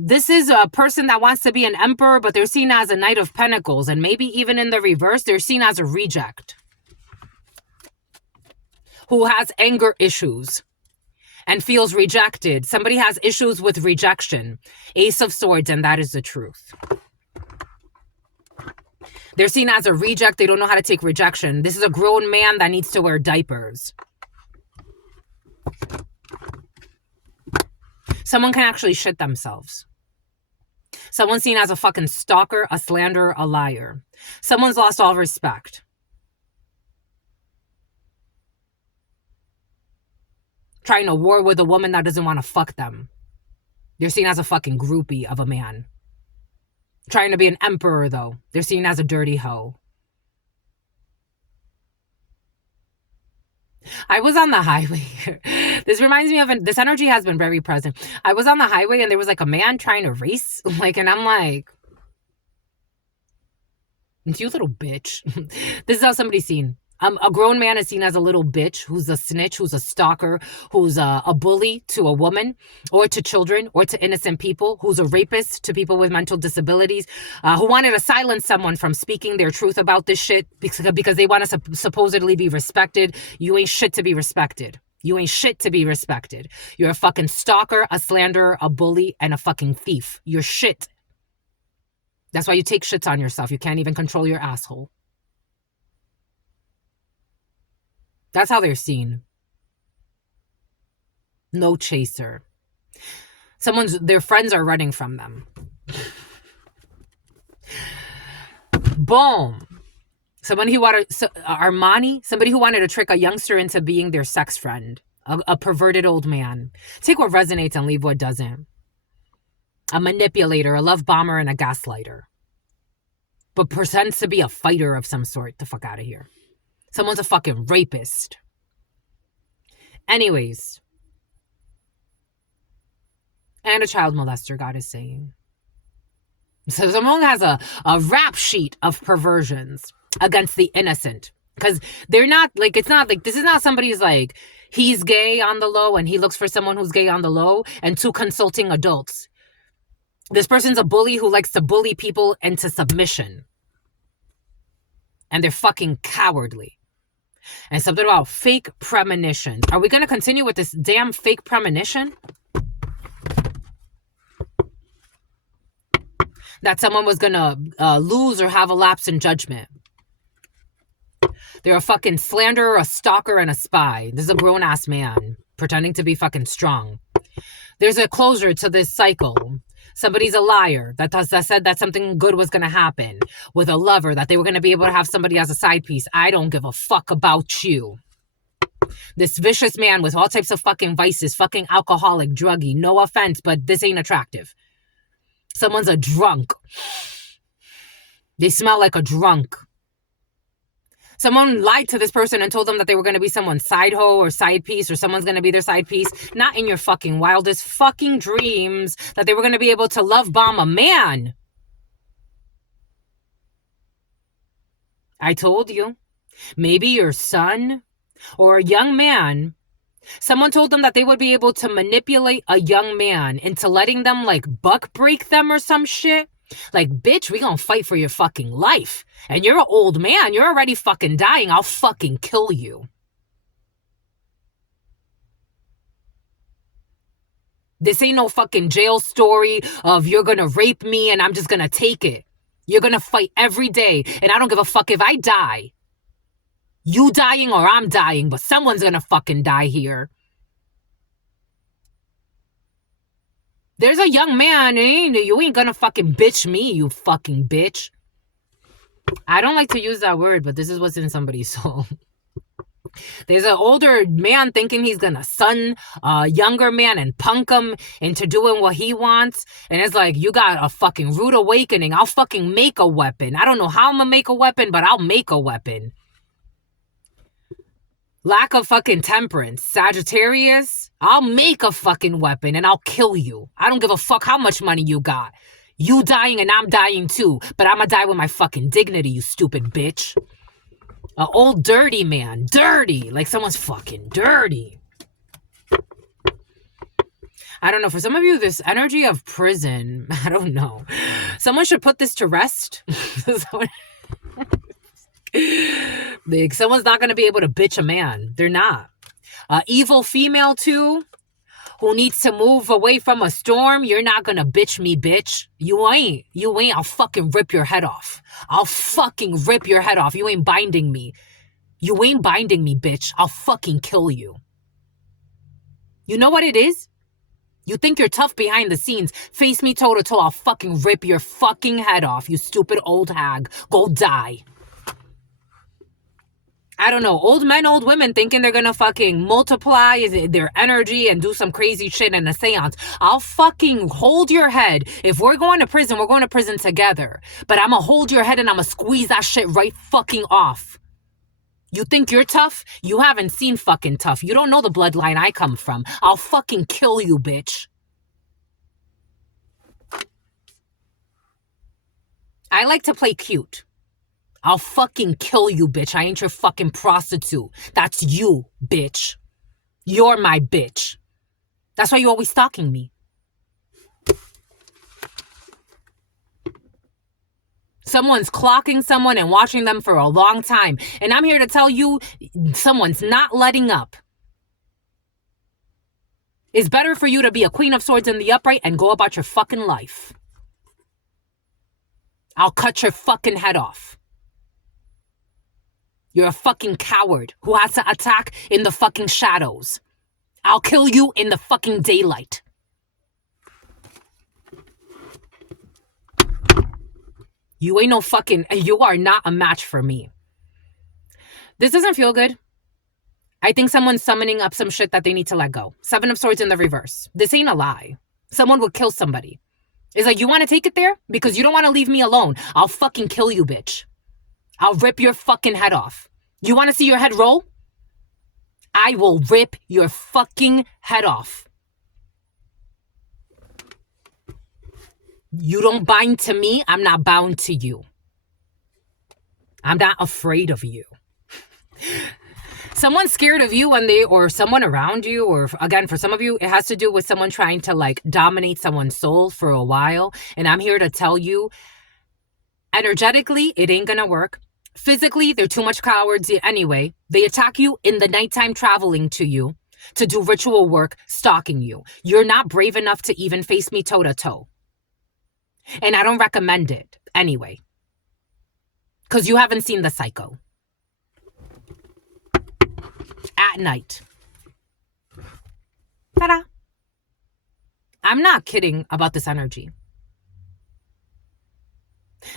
This is a person that wants to be an emperor, but they're seen as a Knight of Pentacles, and maybe even in the reverse, they're seen as a reject who has anger issues and feels rejected. Somebody has issues with rejection. Ace of Swords, and that is the truth. They're seen as a reject. They don't know how to take rejection. This is a grown man that needs to wear diapers. Someone can actually shit themselves. Someone's seen as a fucking stalker, a slanderer, a liar. Someone's lost all respect. Trying to war with a woman that doesn't want to fuck them. They're seen as a fucking groupie of a man. Trying to be an emperor, though. They're seen as a dirty hoe. I was on the highway. This reminds me of, this energy has been very present. I was on the highway and there was like a man trying to race. Like, and I'm like, you little bitch. This is how somebody's seen. A grown man is seen as a little bitch, who's a snitch, who's a stalker, who's a bully to a woman or to children or to innocent people, who's a rapist to people with mental disabilities, who wanted to silence someone from speaking their truth about this shit because they want to supposedly be respected. You ain't shit to be respected. You ain't shit to be respected. You're a fucking stalker, a slanderer, a bully, and a fucking thief. You're shit. That's why you take shits on yourself. You can't even control your asshole. That's how they're seen. No chaser. Their friends are running from them. Boom. Somebody who wanted, Armani, somebody who wanted to trick a youngster into being their sex friend. A perverted old man. Take what resonates and leave what doesn't. A manipulator, a love bomber, and a gaslighter. But pretends to be a fighter of some sort. The fuck out of here. Someone's a fucking rapist. Anyways. And a child molester, God is saying. So someone has a rap sheet of perversions against the innocent. Because they're not, like, it's not, like, this is not somebody's, like, he's gay on the low and he looks for someone who's gay on the low and two consulting adults. This person's a bully who likes to bully people into submission. And they're fucking cowardly. And something about fake premonitions. Are we going to continue with this damn fake premonition? That someone was going to lose or have a lapse in judgment. They're a fucking slanderer, a stalker, and a spy. This is a grown-ass man pretending to be fucking strong. There's a closure to this cycle. Somebody's a liar that said that something good was going to happen with a lover, that they were going to be able to have somebody as a side piece. I don't give a fuck about you. This vicious man with all types of fucking vices, fucking alcoholic, druggy, no offense, but this ain't attractive. Someone's a drunk. They smell like a drunk. Someone lied to this person and told them that they were going to be someone's side hoe or side piece, or someone's going to be their side piece. Not in your fucking wildest fucking dreams that they were going to be able to love bomb a man. I told you. Maybe your son or a young man. Someone told them that they would be able to manipulate a young man into letting them like buck break them or some shit. Like, bitch, we gonna fight for your fucking life. And you're an old man. You're already fucking dying. I'll fucking kill you. This ain't no fucking jail story of you're gonna rape me and I'm just gonna take it. You're gonna fight every day. And I don't give a fuck if I die. You dying or I'm dying, but someone's gonna fucking die here. There's a young man, you ain't gonna fucking bitch me, you fucking bitch. I don't like to use that word, but this is what's in somebody's soul. There's an older man thinking he's gonna son a younger man and punk him into doing what he wants. And it's like, you got a fucking rude awakening. I'll fucking make a weapon. I don't know how I'm gonna make a weapon, but I'll make a weapon. Lack of fucking temperance. Sagittarius, I'll make a fucking weapon and I'll kill you. I don't give a fuck how much money you got. You dying and I'm dying too, but I'm gonna die with my fucking dignity, you stupid bitch. An old dirty man. Dirty. Like someone's fucking dirty. I don't know. For some of you, this energy of prison, I don't know. Someone should put this to rest. Like, someone's not going to be able to bitch a man. They're not. Evil female too, who needs to move away from a storm. You're not going to bitch me, bitch. You ain't. I'll fucking rip your head off. I'll fucking rip your head off. You ain't binding me. You ain't binding me, bitch. I'll fucking kill you. You know what it is? You think you're tough behind the scenes. Face me toe to toe. I'll fucking rip your fucking head off, you stupid old hag. Go die. I don't know, old men, old women thinking they're gonna fucking multiply their energy and do some crazy shit in a seance. I'll fucking hold your head. If we're going to prison, we're going to prison together. But I'm gonna hold your head and I'm gonna squeeze that shit right fucking off. You think you're tough? You haven't seen fucking tough. You don't know the bloodline I come from. I'll fucking kill you, bitch. I like to play cute. I'll fucking kill you, bitch. I ain't your fucking prostitute. That's you, bitch. You're my bitch. That's why you're always stalking me. Someone's clocking someone and watching them for a long time. And I'm here to tell you, someone's not letting up. It's better for you to be a queen of swords in the upright and go about your fucking life. I'll cut your fucking head off. You're a fucking coward who has to attack in the fucking shadows. I'll kill you in the fucking daylight. You ain't no fucking... You are not a match for me. This doesn't feel good. I think someone's summoning up some shit that they need to let go. 7 of Swords in the reverse. This ain't a lie. Someone would kill somebody. It's like, you want to take it there? Because you don't want to leave me alone. I'll fucking kill you, bitch. I'll rip your fucking head off. You want to see your head roll? I will rip your fucking head off. You don't bind to me, I'm not bound to you. I'm not afraid of you. Someone's scared of you or someone around you, or again, for some of you, it has to do with someone trying to like dominate someone's soul for a while. And I'm here to tell you, energetically, it ain't gonna work. Physically, they're too much cowards anyway. They attack you in the nighttime, traveling to you to do ritual work, stalking you. You're not brave enough to even face me toe to toe. And I don't recommend it anyway. Because you haven't seen the psycho. At night. Ta-da. I'm not kidding about this energy.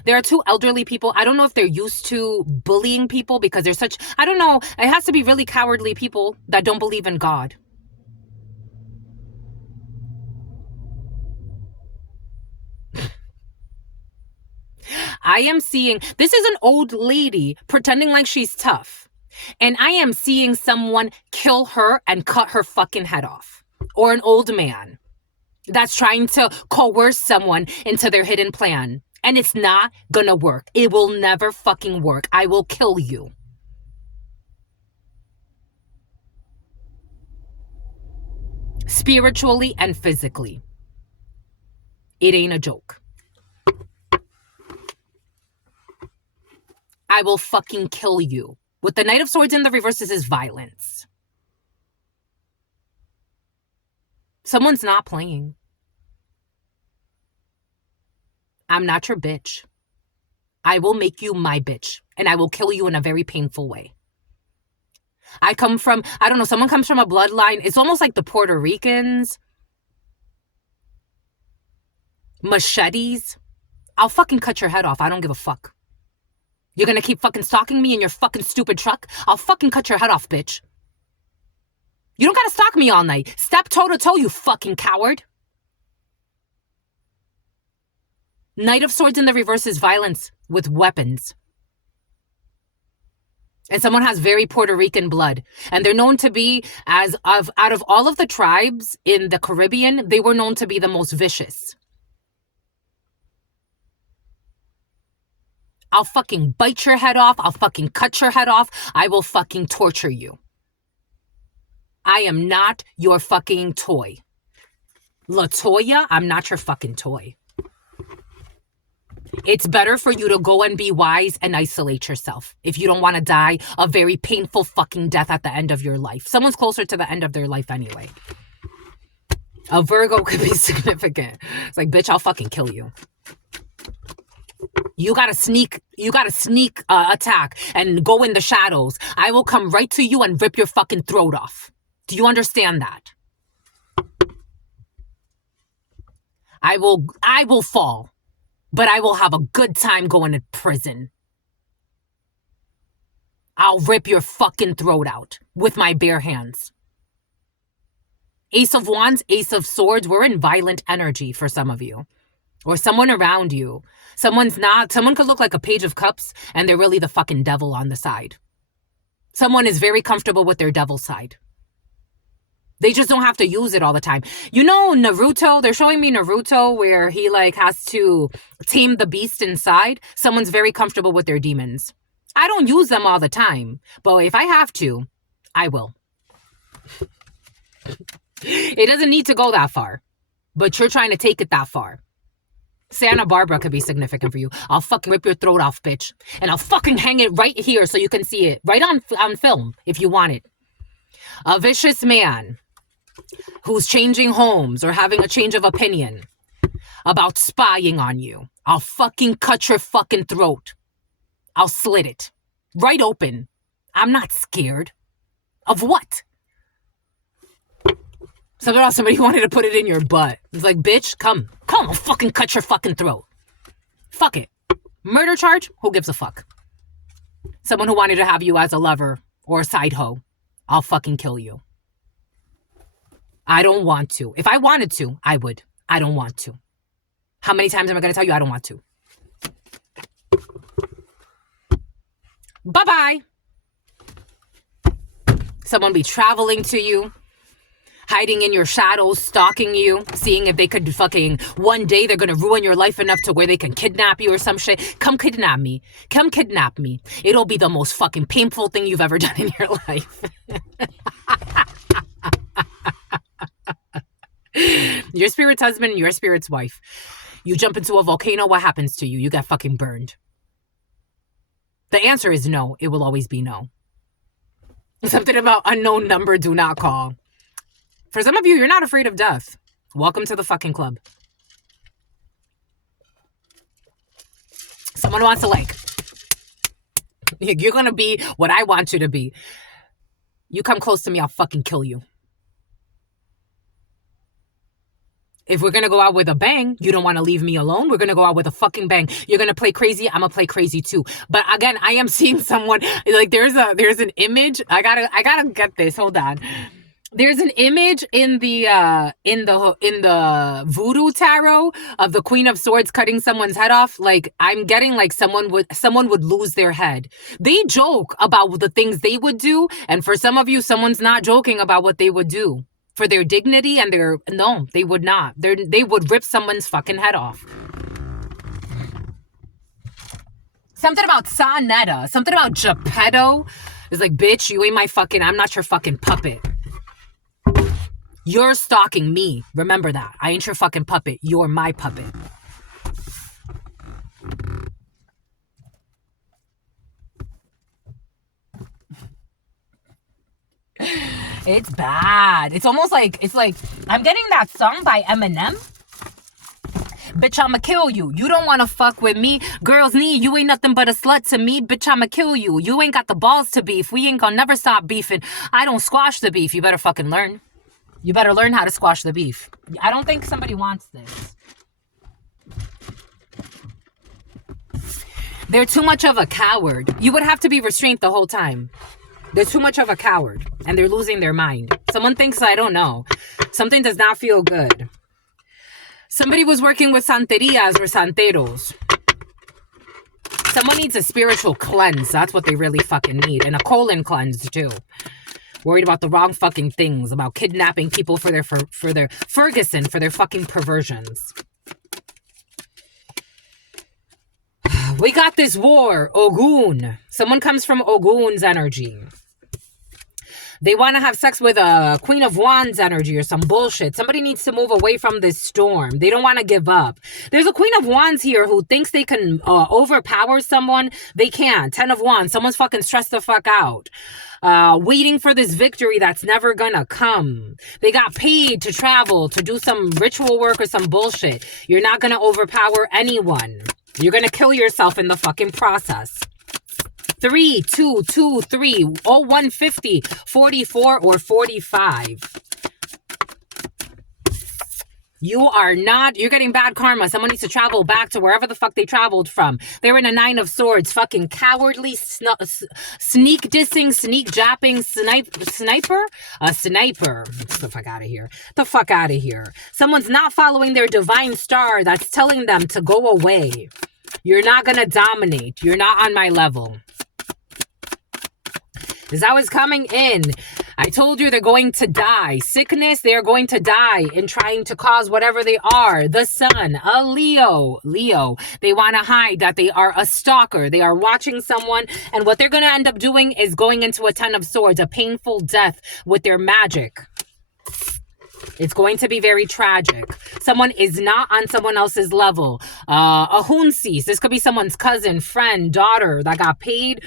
There are 2 elderly people. I don't know if they're used to bullying people because they're such... I don't know. It has to be really cowardly people that don't believe in God. I am seeing, this is an old lady pretending like she's tough. And I am seeing someone kill her and cut her fucking head off. Or an old man that's trying to coerce someone into their hidden plan. And it's not gonna work. It will never fucking work. I will kill you. Spiritually and physically. It ain't a joke. I will fucking kill you. With the Knight of Swords in the reverse, this is violence. Someone's not playing. I'm not your bitch. I will make you my bitch, and I will kill you in a very painful way. I come from, I don't know, someone comes from a bloodline. It's almost like the Puerto Ricans. Machetes. I'll fucking cut your head off. I don't give a fuck. You're gonna keep fucking stalking me in your fucking stupid truck? I'll fucking cut your head off, bitch. You don't gotta stalk me all night. Step toe to toe, you fucking coward. Knight of Swords in the reverse is violence with weapons. And someone has very Puerto Rican blood. And they're known to be, out of all of the tribes in the Caribbean, they were known to be the most vicious. I'll fucking bite your head off. I'll fucking cut your head off. I will fucking torture you. I am not your fucking toy. LaToya, I'm not your fucking toy. It's better for you to go and be wise and isolate yourself if you don't want to die a very painful fucking death at the end of your life. Someone's closer to the end of their life anyway. A Virgo could be significant. It's like, bitch, I'll fucking kill you. You gotta sneak attack and go in the shadows. I will come right to you and rip your fucking throat off. Do you understand that? I will fall, but I will have a good time going to prison. I'll rip your fucking throat out with my bare hands. Ace of Wands, Ace of Swords, we're in violent energy for some of you. Or someone around you. Someone could look like a Page of Cups and they're really the fucking devil on the side. Someone is very comfortable with their devil side. They just don't have to use it all the time. You know Naruto? They're showing me Naruto where he has to tame the beast inside. Someone's very comfortable with their demons. I don't use them all the time, but if I have to, I will. It doesn't need to go that far, but you're trying to take it that far. Santa Barbara could be significant for you. I'll fucking rip your throat off, bitch. And I'll fucking hang it right here so you can see it. Right on film, if you want it. A vicious man who's changing homes or having a change of opinion about spying on you. I'll fucking cut your fucking throat. I'll slit it. Right open. I'm not scared. Of what? Somebody wanted to put it in your butt. It's like, bitch, come, I'll fucking cut your fucking throat. Fuck it. Murder charge? Who gives a fuck? Someone who wanted to have you as a lover or a side hoe. I'll fucking kill you. I don't want to. If I wanted to, I would. I don't want to. How many times am I going to tell you I don't want to? Bye-bye. Someone be traveling to you. Hiding in your shadows, stalking you, seeing if they could fucking, one day they're gonna ruin your life enough to where they can kidnap you or some shit. Come kidnap me. Come kidnap me. It'll be the most fucking painful thing you've ever done in your life. Your spirit's husband, your spirit's wife. You jump into a volcano, what happens to you? You get fucking burned. The answer is no. It will always be no. Something about unknown number, do not call. For some of you, you're not afraid of death. Welcome to the fucking club. Someone wants to you're going to be what I want you to be. You come close to me, I'll fucking kill you. If we're going to go out with a bang, you don't want to leave me alone. We're going to go out with a fucking bang. You're going to play crazy. I'm going to play crazy too. But again, I am seeing someone there's an image. I gotta get this. Hold on. There's an image in the voodoo tarot of the Queen of Swords cutting someone's head off. Like, I'm getting like someone would lose their head. They joke about the things they would do, and for some of you, someone's not joking about what they would do for their dignity and their no, they would not. They would rip someone's fucking head off. Something about Sanetta, something about Geppetto. It's like, bitch, you ain't my fucking, I'm not your fucking puppet. You're stalking me. Remember that. I ain't your fucking puppet. You're my puppet. It's bad. It's almost like, I'm getting that song by Eminem. Bitch, I'ma kill you. You don't wanna fuck with me. Girls need, you ain't nothing but a slut to me. Bitch, I'ma kill you. You ain't got the balls to beef. We ain't gonna never stop beefing. I don't squash the beef. You better fucking learn. You better learn how to squash the beef. I don't think somebody wants this. They're too much of a coward. You would have to be restrained the whole time. They're too much of a coward, and they're losing their mind. Someone thinks, I don't know. Something does not feel good. Somebody was working with santerias or santeros. Someone needs a spiritual cleanse. That's what they really fucking need. And a colon cleanse, too. Worried about the wrong fucking things. About kidnapping people for their Ferguson, for their fucking perversions. We got this war. Ogun. Someone comes from Ogun's energy. They want to have sex with a Queen of Wands energy or some bullshit. Somebody needs to move away from this storm. They don't want to give up. There's a Queen of Wands here who thinks they can overpower someone. They can't. 10 of Wands. Someone's fucking stressed the fuck out. Waiting for this victory that's never gonna come. They got paid to travel, to do some ritual work or some bullshit. You're not gonna overpower anyone. You're gonna kill yourself in the fucking process. 3, 2, 2, 3, 150, 44, or 45. You are not, you're getting bad karma. Someone needs to travel back to wherever the fuck they traveled from. They're in a 9 of Swords, fucking cowardly, sneak dissing, sneak japping, sniper? A sniper. Get the fuck out of here. The fuck out of here. Someone's not following their divine star that's telling them to go away. You're not gonna dominate. You're not on my level. As I was coming in, I told you they're going to die. Sickness, they are going to die in trying to cause whatever they are. The sun, a Leo. They want to hide that they are a stalker. They are watching someone, and what they're going to end up doing is going into a 10 of Swords, a painful death with their magic. It's going to be very tragic. Someone is not on someone else's level. A hunsis. This could be someone's cousin, friend, daughter that got paid.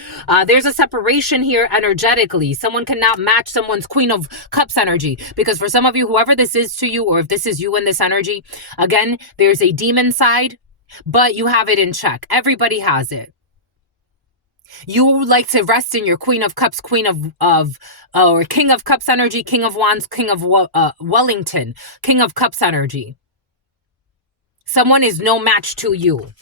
There's a separation here energetically. Someone cannot match someone's Queen of Cups energy. Because for some of you, whoever this is to you, or if this is you in this energy, again, there's a demon side, but you have it in check. Everybody has it. You like to rest in your Queen of Cups, Queen of or King of Cups energy, King of Wands, King of Wellington, King of Cups energy. Someone is no match to you.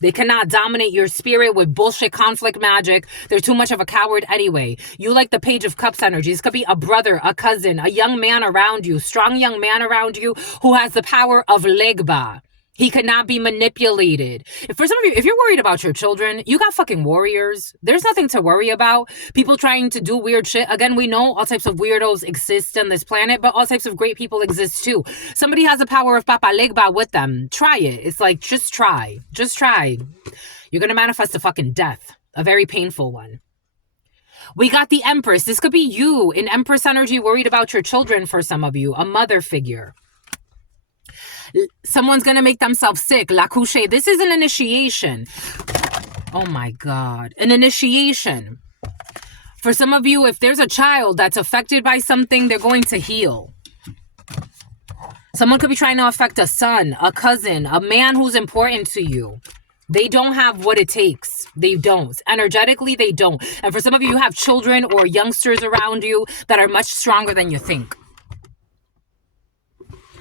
They cannot dominate your spirit with bullshit conflict magic. They're too much of a coward anyway. You like the Page of Cups energy. This could be a brother, a cousin, a young man around you, strong young man around you who has the power of Legba. He cannot be manipulated. For some of you, if you're worried about your children, you got fucking warriors. There's nothing to worry about. People trying to do weird shit. Again, we know all types of weirdos exist on this planet, but all types of great people exist too. Somebody has the power of Papa Legba with them. Try it. It's like, just try. Just try. You're going to manifest a fucking death. A very painful one. We got the Empress. This could be you in Empress energy, worried about your children for some of you. A mother figure. Someone's going to make themselves sick. La couche. This is an initiation. Oh my God. An initiation. For some of you, if there's a child that's affected by something, they're going to heal. Someone could be trying to affect a son, a cousin, a man who's important to you. They don't have what it takes. They don't. Energetically, they don't. And for some of you, you have children or youngsters around you that are much stronger than you think.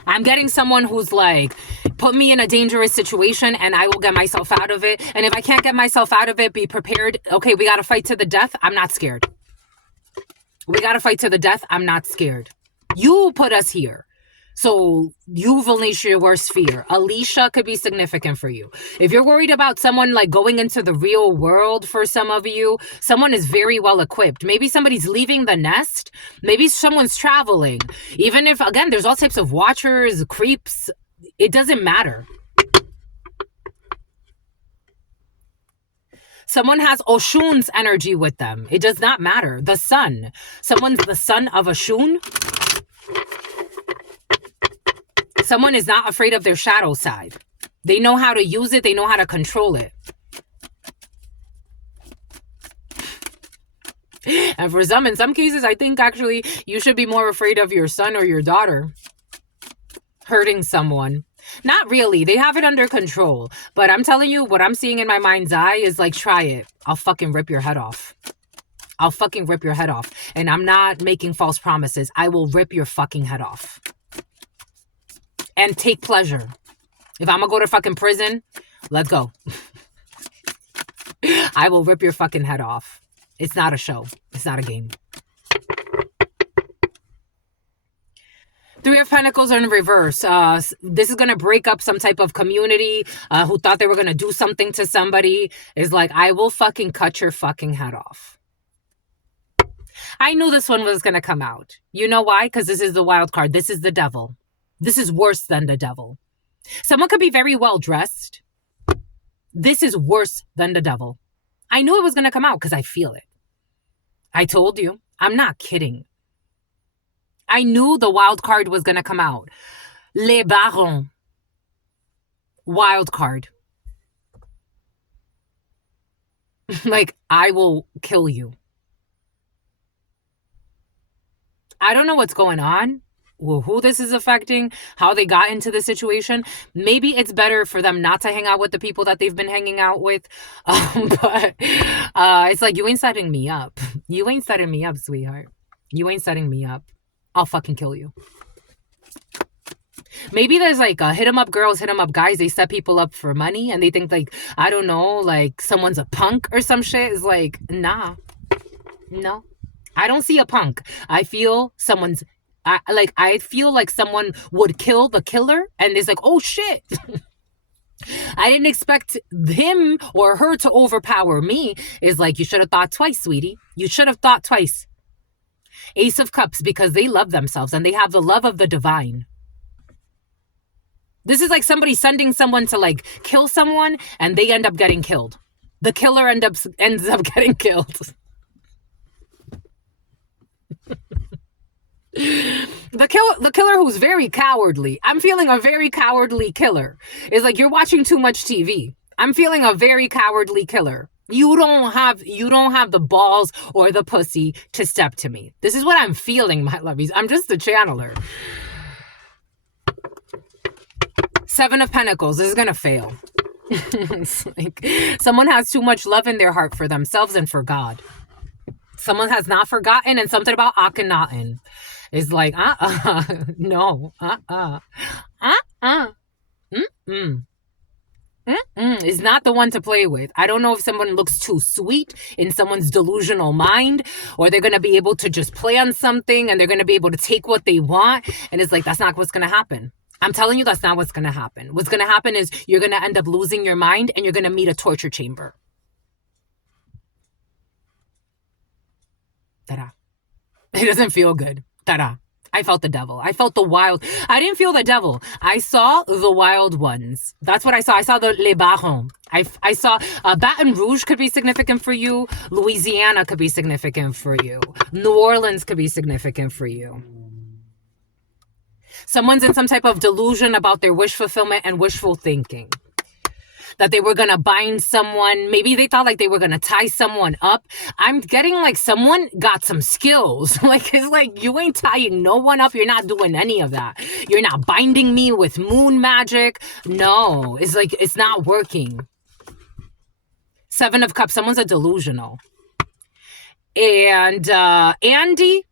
I'm getting someone who's like, put me in a dangerous situation and I will get myself out of it. And if I can't get myself out of it, be prepared. Okay, we got to fight to the death. I'm not scared. We got to fight to the death. I'm not scared. You put us here. So you've unleashed your worst fear. Alicia could be significant for you. If you're worried about someone like going into the real world for some of you, someone is very well equipped. Maybe somebody's leaving the nest. Maybe someone's traveling. Even if, again, there's all types of watchers, creeps. It doesn't matter. Someone has Oshun's energy with them. It does not matter. The sun. Someone's the son of Oshun. Someone is not afraid of their shadow side. They know how to use it. They know how to control it. And for some, in some cases, I think actually you should be more afraid of your son or your daughter hurting someone. Not really. They have it under control. But I'm telling you, what I'm seeing in my mind's eye is like, try it. I'll fucking rip your head off. I'll fucking rip your head off. And I'm not making false promises. I will rip your fucking head off. And take pleasure. If I'm gonna go to fucking prison, let's go. I will rip your fucking head off. It's not a show. It's not a game. Three of Pentacles are in reverse. This is going to break up some type of community who thought they were going to do something to somebody. Is like, I will fucking cut your fucking head off. I knew this one was going to come out. You know why? Because this is the wild card. This is the devil. This is worse than the devil. Someone could be very well dressed. This is worse than the devil. I knew it was going to come out because I feel it. I told you. I'm not kidding. I knew the wild card was going to come out. Les Barons. Wild card. Like, I will kill you. I don't know what's going on, who this is affecting, how they got into the situation. Maybe it's better for them not to hang out with the people that they've been hanging out with. But it's like, you ain't setting me up. You ain't setting me up, sweetheart. You ain't setting me up. I'll fucking kill you. Maybe there's like a hit 'em up girls, hit 'em up guys. They set people up for money and they think like, I don't know, like someone's a punk or some shit. It's like, nah, no. I don't see a punk. I feel someone's, I feel like someone would kill the killer and it's like, oh shit. I didn't expect him or her to overpower me. It's like, you should have thought twice, sweetie. You should have thought twice. Ace of Cups, because they love themselves and they have the love of the divine. This is like somebody sending someone to like kill someone and they end up getting killed. The killer ends up getting killed. The killer who's very cowardly. I'm feeling a very cowardly killer. It's like, you're watching too much TV. I'm feeling a very cowardly killer. You don't have the balls or the pussy to step to me. This is what I'm feeling, my lovies. I'm just a channeler. Seven of Pentacles. This is going to fail. It's like someone has too much love in their heart for themselves and for God. Someone has not forgotten, and something about Akhenaten is like, no, is not the one to play with. I don't know if someone looks too sweet in someone's delusional mind, or they're going to be able to just play on something and they're going to be able to take what they want. And it's like, that's not what's going to happen. I'm telling you, that's not what's going to happen. What's going to happen is you're going to end up losing your mind and you're going to meet a torture chamber. Ta-da. It doesn't feel good. Ta-da. I felt the devil. I felt the wild. I didn't feel the devil. I saw the wild ones. That's what I saw. I saw the Les Barons. I saw Baton Rouge could be significant for you. Louisiana could be significant for you. New Orleans could be significant for you. Someone's in some type of delusion about their wish fulfillment and wishful thinking. That they were going to bind someone. Maybe they thought like they were going to tie someone up. I'm getting like someone got some skills. Like, it's like, you ain't tying no one up. You're not doing any of that. You're not binding me with moon magic. No, it's like, it's not working. Seven of Cups. Someone's a delusional. And Andy,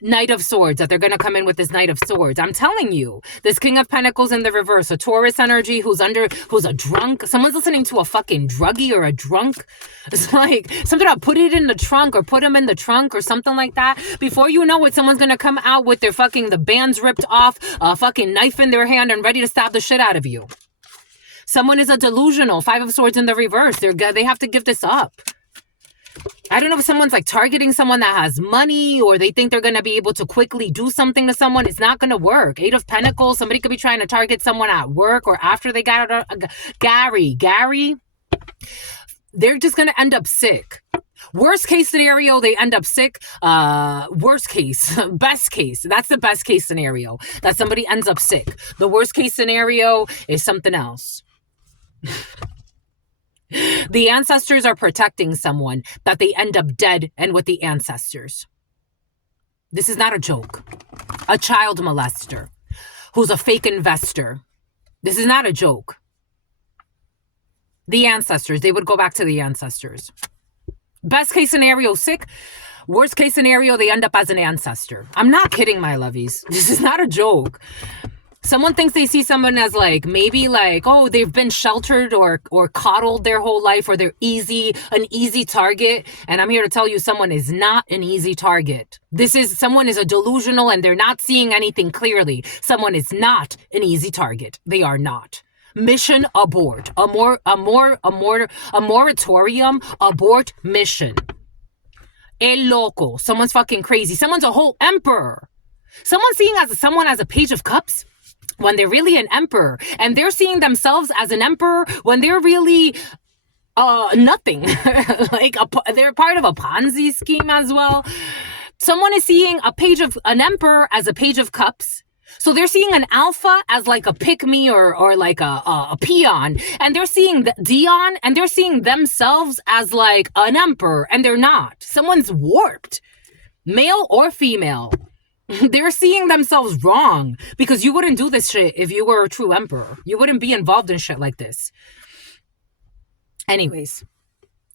Knight of Swords, that they're going to come in with this Knight of Swords. I'm telling you, this King of Pentacles in the reverse, a Taurus energy who's a drunk. Someone's listening to a fucking druggie or a drunk. It's like something about put it in the trunk or put him in the trunk or something like that. Before you know it, someone's going to come out with their fucking, the bands ripped off, a fucking knife in their hand and ready to stab the shit out of you. Someone is a delusional. Five of Swords in the reverse. They have to give this up. I don't know if someone's like targeting someone that has money, or they think they're going to be able to quickly do something to someone. It's not going to work. Eight of Pentacles. Somebody could be trying to target someone at work or after they got out of Gary. They're just going to end up sick. Worst case scenario, they end up sick. Worst case, best case. That's the best case scenario, that somebody ends up sick. The worst case scenario is something else. The ancestors are protecting someone, that they end up dead and with the ancestors. This is not a joke. A child molester who's a fake investor. This is not a joke. The ancestors, they would go back to the ancestors. Best case scenario, sick. Worst case scenario, they end up as an ancestor. I'm not kidding, my lovies. This is not a joke. Someone thinks they see someone as like, maybe like, oh, they've been sheltered or coddled their whole life, or they're an easy target. And I'm here to tell you, someone is not an easy target. Someone is a delusional and they're not seeing anything clearly. Someone is not an easy target. They are not. Mission abort. A moratorium, abort mission. El loco. Someone's fucking crazy. Someone's a whole emperor. Someone's seeing someone as a Page of Cups when they're really an emperor, and they're seeing themselves as an emperor when they're really nothing. Like they're part of a Ponzi scheme as well. Someone is seeing an emperor as a Page of Cups. So they're seeing an alpha as like a pick-me or like a peon, and they're seeing Dion, and they're seeing themselves as like an emperor, and they're not. Someone's warped, male or female. They're seeing themselves wrong, because you wouldn't do this shit if you were a true emperor. You wouldn't be involved in shit like this. Anyways,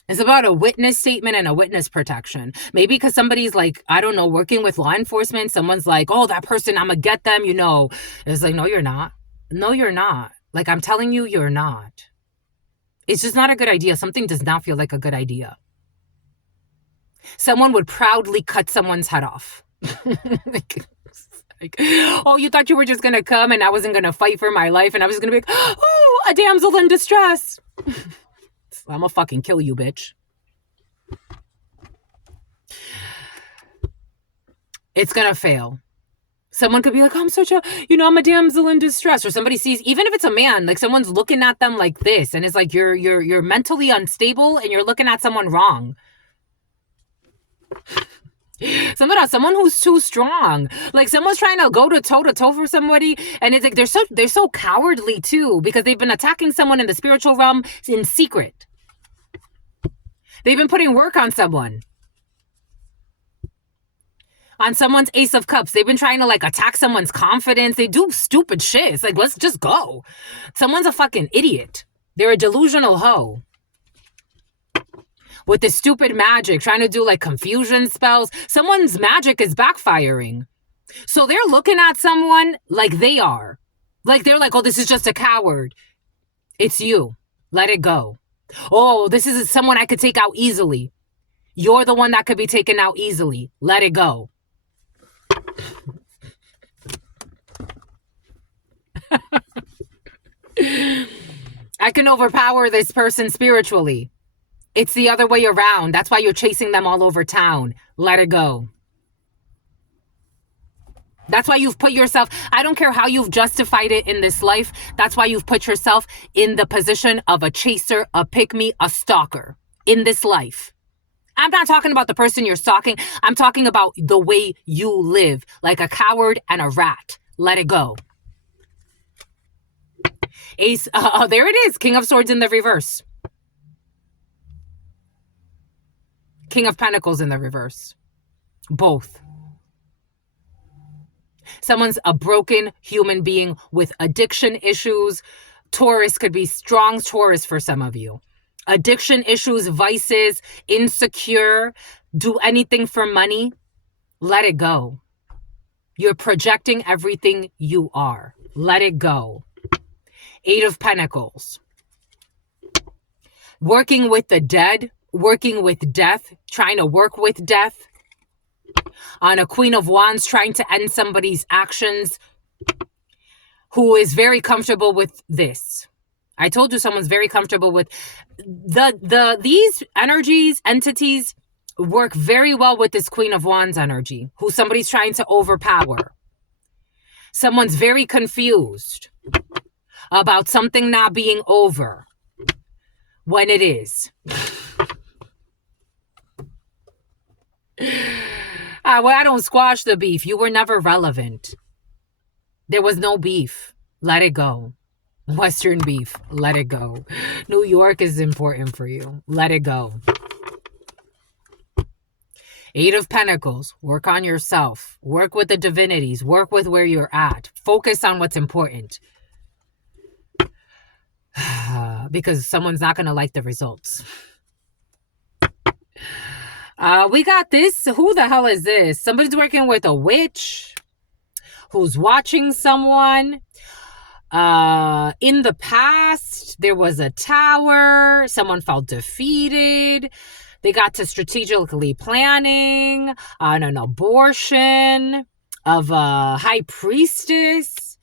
it's about a witness statement and a witness protection. Maybe because somebody's like, I don't know, working with law enforcement. Someone's like, oh, that person, I'm going to get them, you know. It's like, no, you're not. No, you're not. Like, I'm telling you, you're not. It's just not a good idea. Something does not feel like a good idea. Someone would proudly cut someone's head off. like, oh, you thought you were just going to come and I wasn't going to fight for my life, and I was going to be like, oh, a damsel in distress. I'm gonna fucking kill you, bitch. It's gonna fail. Someone could be like, I'm I'm a damsel in distress. Or somebody sees, even if it's a man, like someone's looking at them like this, and it's like you're mentally unstable and you're looking at someone wrong. Someone who's too strong. Like someone's trying to go to toe for somebody, and it's like they're so cowardly too, because they've been attacking someone in the spiritual realm in secret. They've been putting work on someone. On someone's Ace of Cups. They've been trying to like attack someone's confidence. They do stupid shit. It's like, let's just go. Someone's a fucking idiot. They're a delusional hoe. With this stupid magic, trying to do like confusion spells. Someone's magic is backfiring. So they're looking at someone like they are. Like they're like, oh, this is just a coward. It's you. Let it go. Oh, this is someone I could take out easily. You're the one that could be taken out easily. Let it go. I can overpower this person spiritually. It's the other way around. That's why you're chasing them all over town. Let it go. That's why you've put yourself, I don't care how you've justified it in this life. That's why you've put yourself in the position of a chaser, a pick-me, a stalker in this life. I'm not talking about the person you're stalking. I'm talking about the way you live, like a coward and a rat. Let it go. Ace, there it is. King of Swords in the reverse. King of Pentacles in the reverse. Both. Someone's a broken human being with addiction issues. Taurus could be strong Taurus for some of you. Addiction issues, vices, insecure, do anything for money. Let it go. You're projecting everything you are. Let it go. 8 of Pentacles. Working with the dead, working with death, trying to work with death. On a Queen of Wands, trying to end somebody's actions, who is very comfortable with this. I told you someone's very comfortable with these energies, entities work very well with this Queen of Wands energy, who somebody's trying to overpower. Someone's very confused about something not being over when it is. Well, I don't squash the beef. You were never relevant. There was no beef. Let it go. Western beef. Let it go. New York is important for you. Let it go. 8 of Pentacles. Work on yourself. Work with the divinities. Work with where you're at. Focus on what's important. Because someone's not going to like the results. We got this. Who the hell is this? Somebody's working with a witch who's watching someone. In the past, there was a tower. Someone felt defeated. They got to strategically planning on an abortion of a high priestess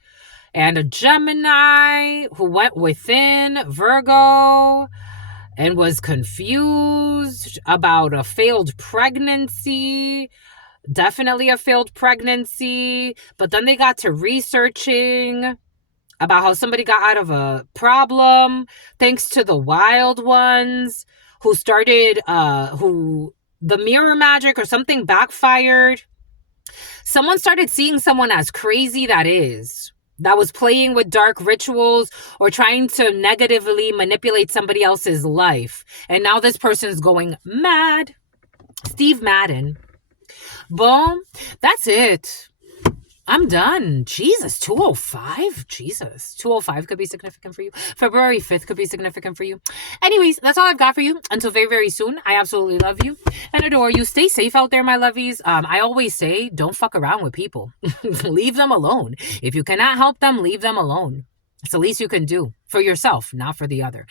and a Gemini who went within, Virgo, and was confused about a failed pregnancy. Definitely a failed pregnancy. But then they got to researching about how somebody got out of a problem thanks to the wild ones who started, who the mirror magic or something backfired. Someone started seeing someone as crazy that was playing with dark rituals or trying to negatively manipulate somebody else's life. And now this person's going mad. Steve Madden. Boom. That's it. I'm done. Jesus, 205? Jesus. 205 could be significant for you. February 5th could be significant for you. Anyways, that's all I've got for you. Until very, very soon. I absolutely love you and adore you. Stay safe out there, my lovies. I always say, don't fuck around with people. Leave them alone. If you cannot help them, leave them alone. It's the least you can do for yourself, not for the other.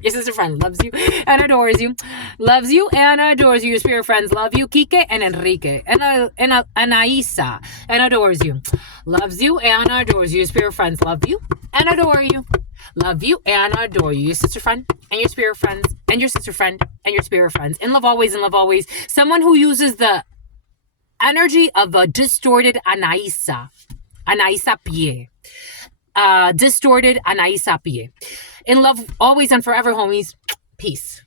Your sister friend loves you and adores you. Loves you and adores you. Your spirit friends love you. Kike and Enrique and Anaisa and adores you. Loves you and adores you. Your spirit friends love you and adore you. Love you and adore you. Your sister friend and your spirit friends and your sister friend and your spirit friends. In love always, in love always. Someone who uses the energy of a distorted Anaisa. Anaisa Pie. Distorted Anaisa Pie. In love always and forever, homies. Peace.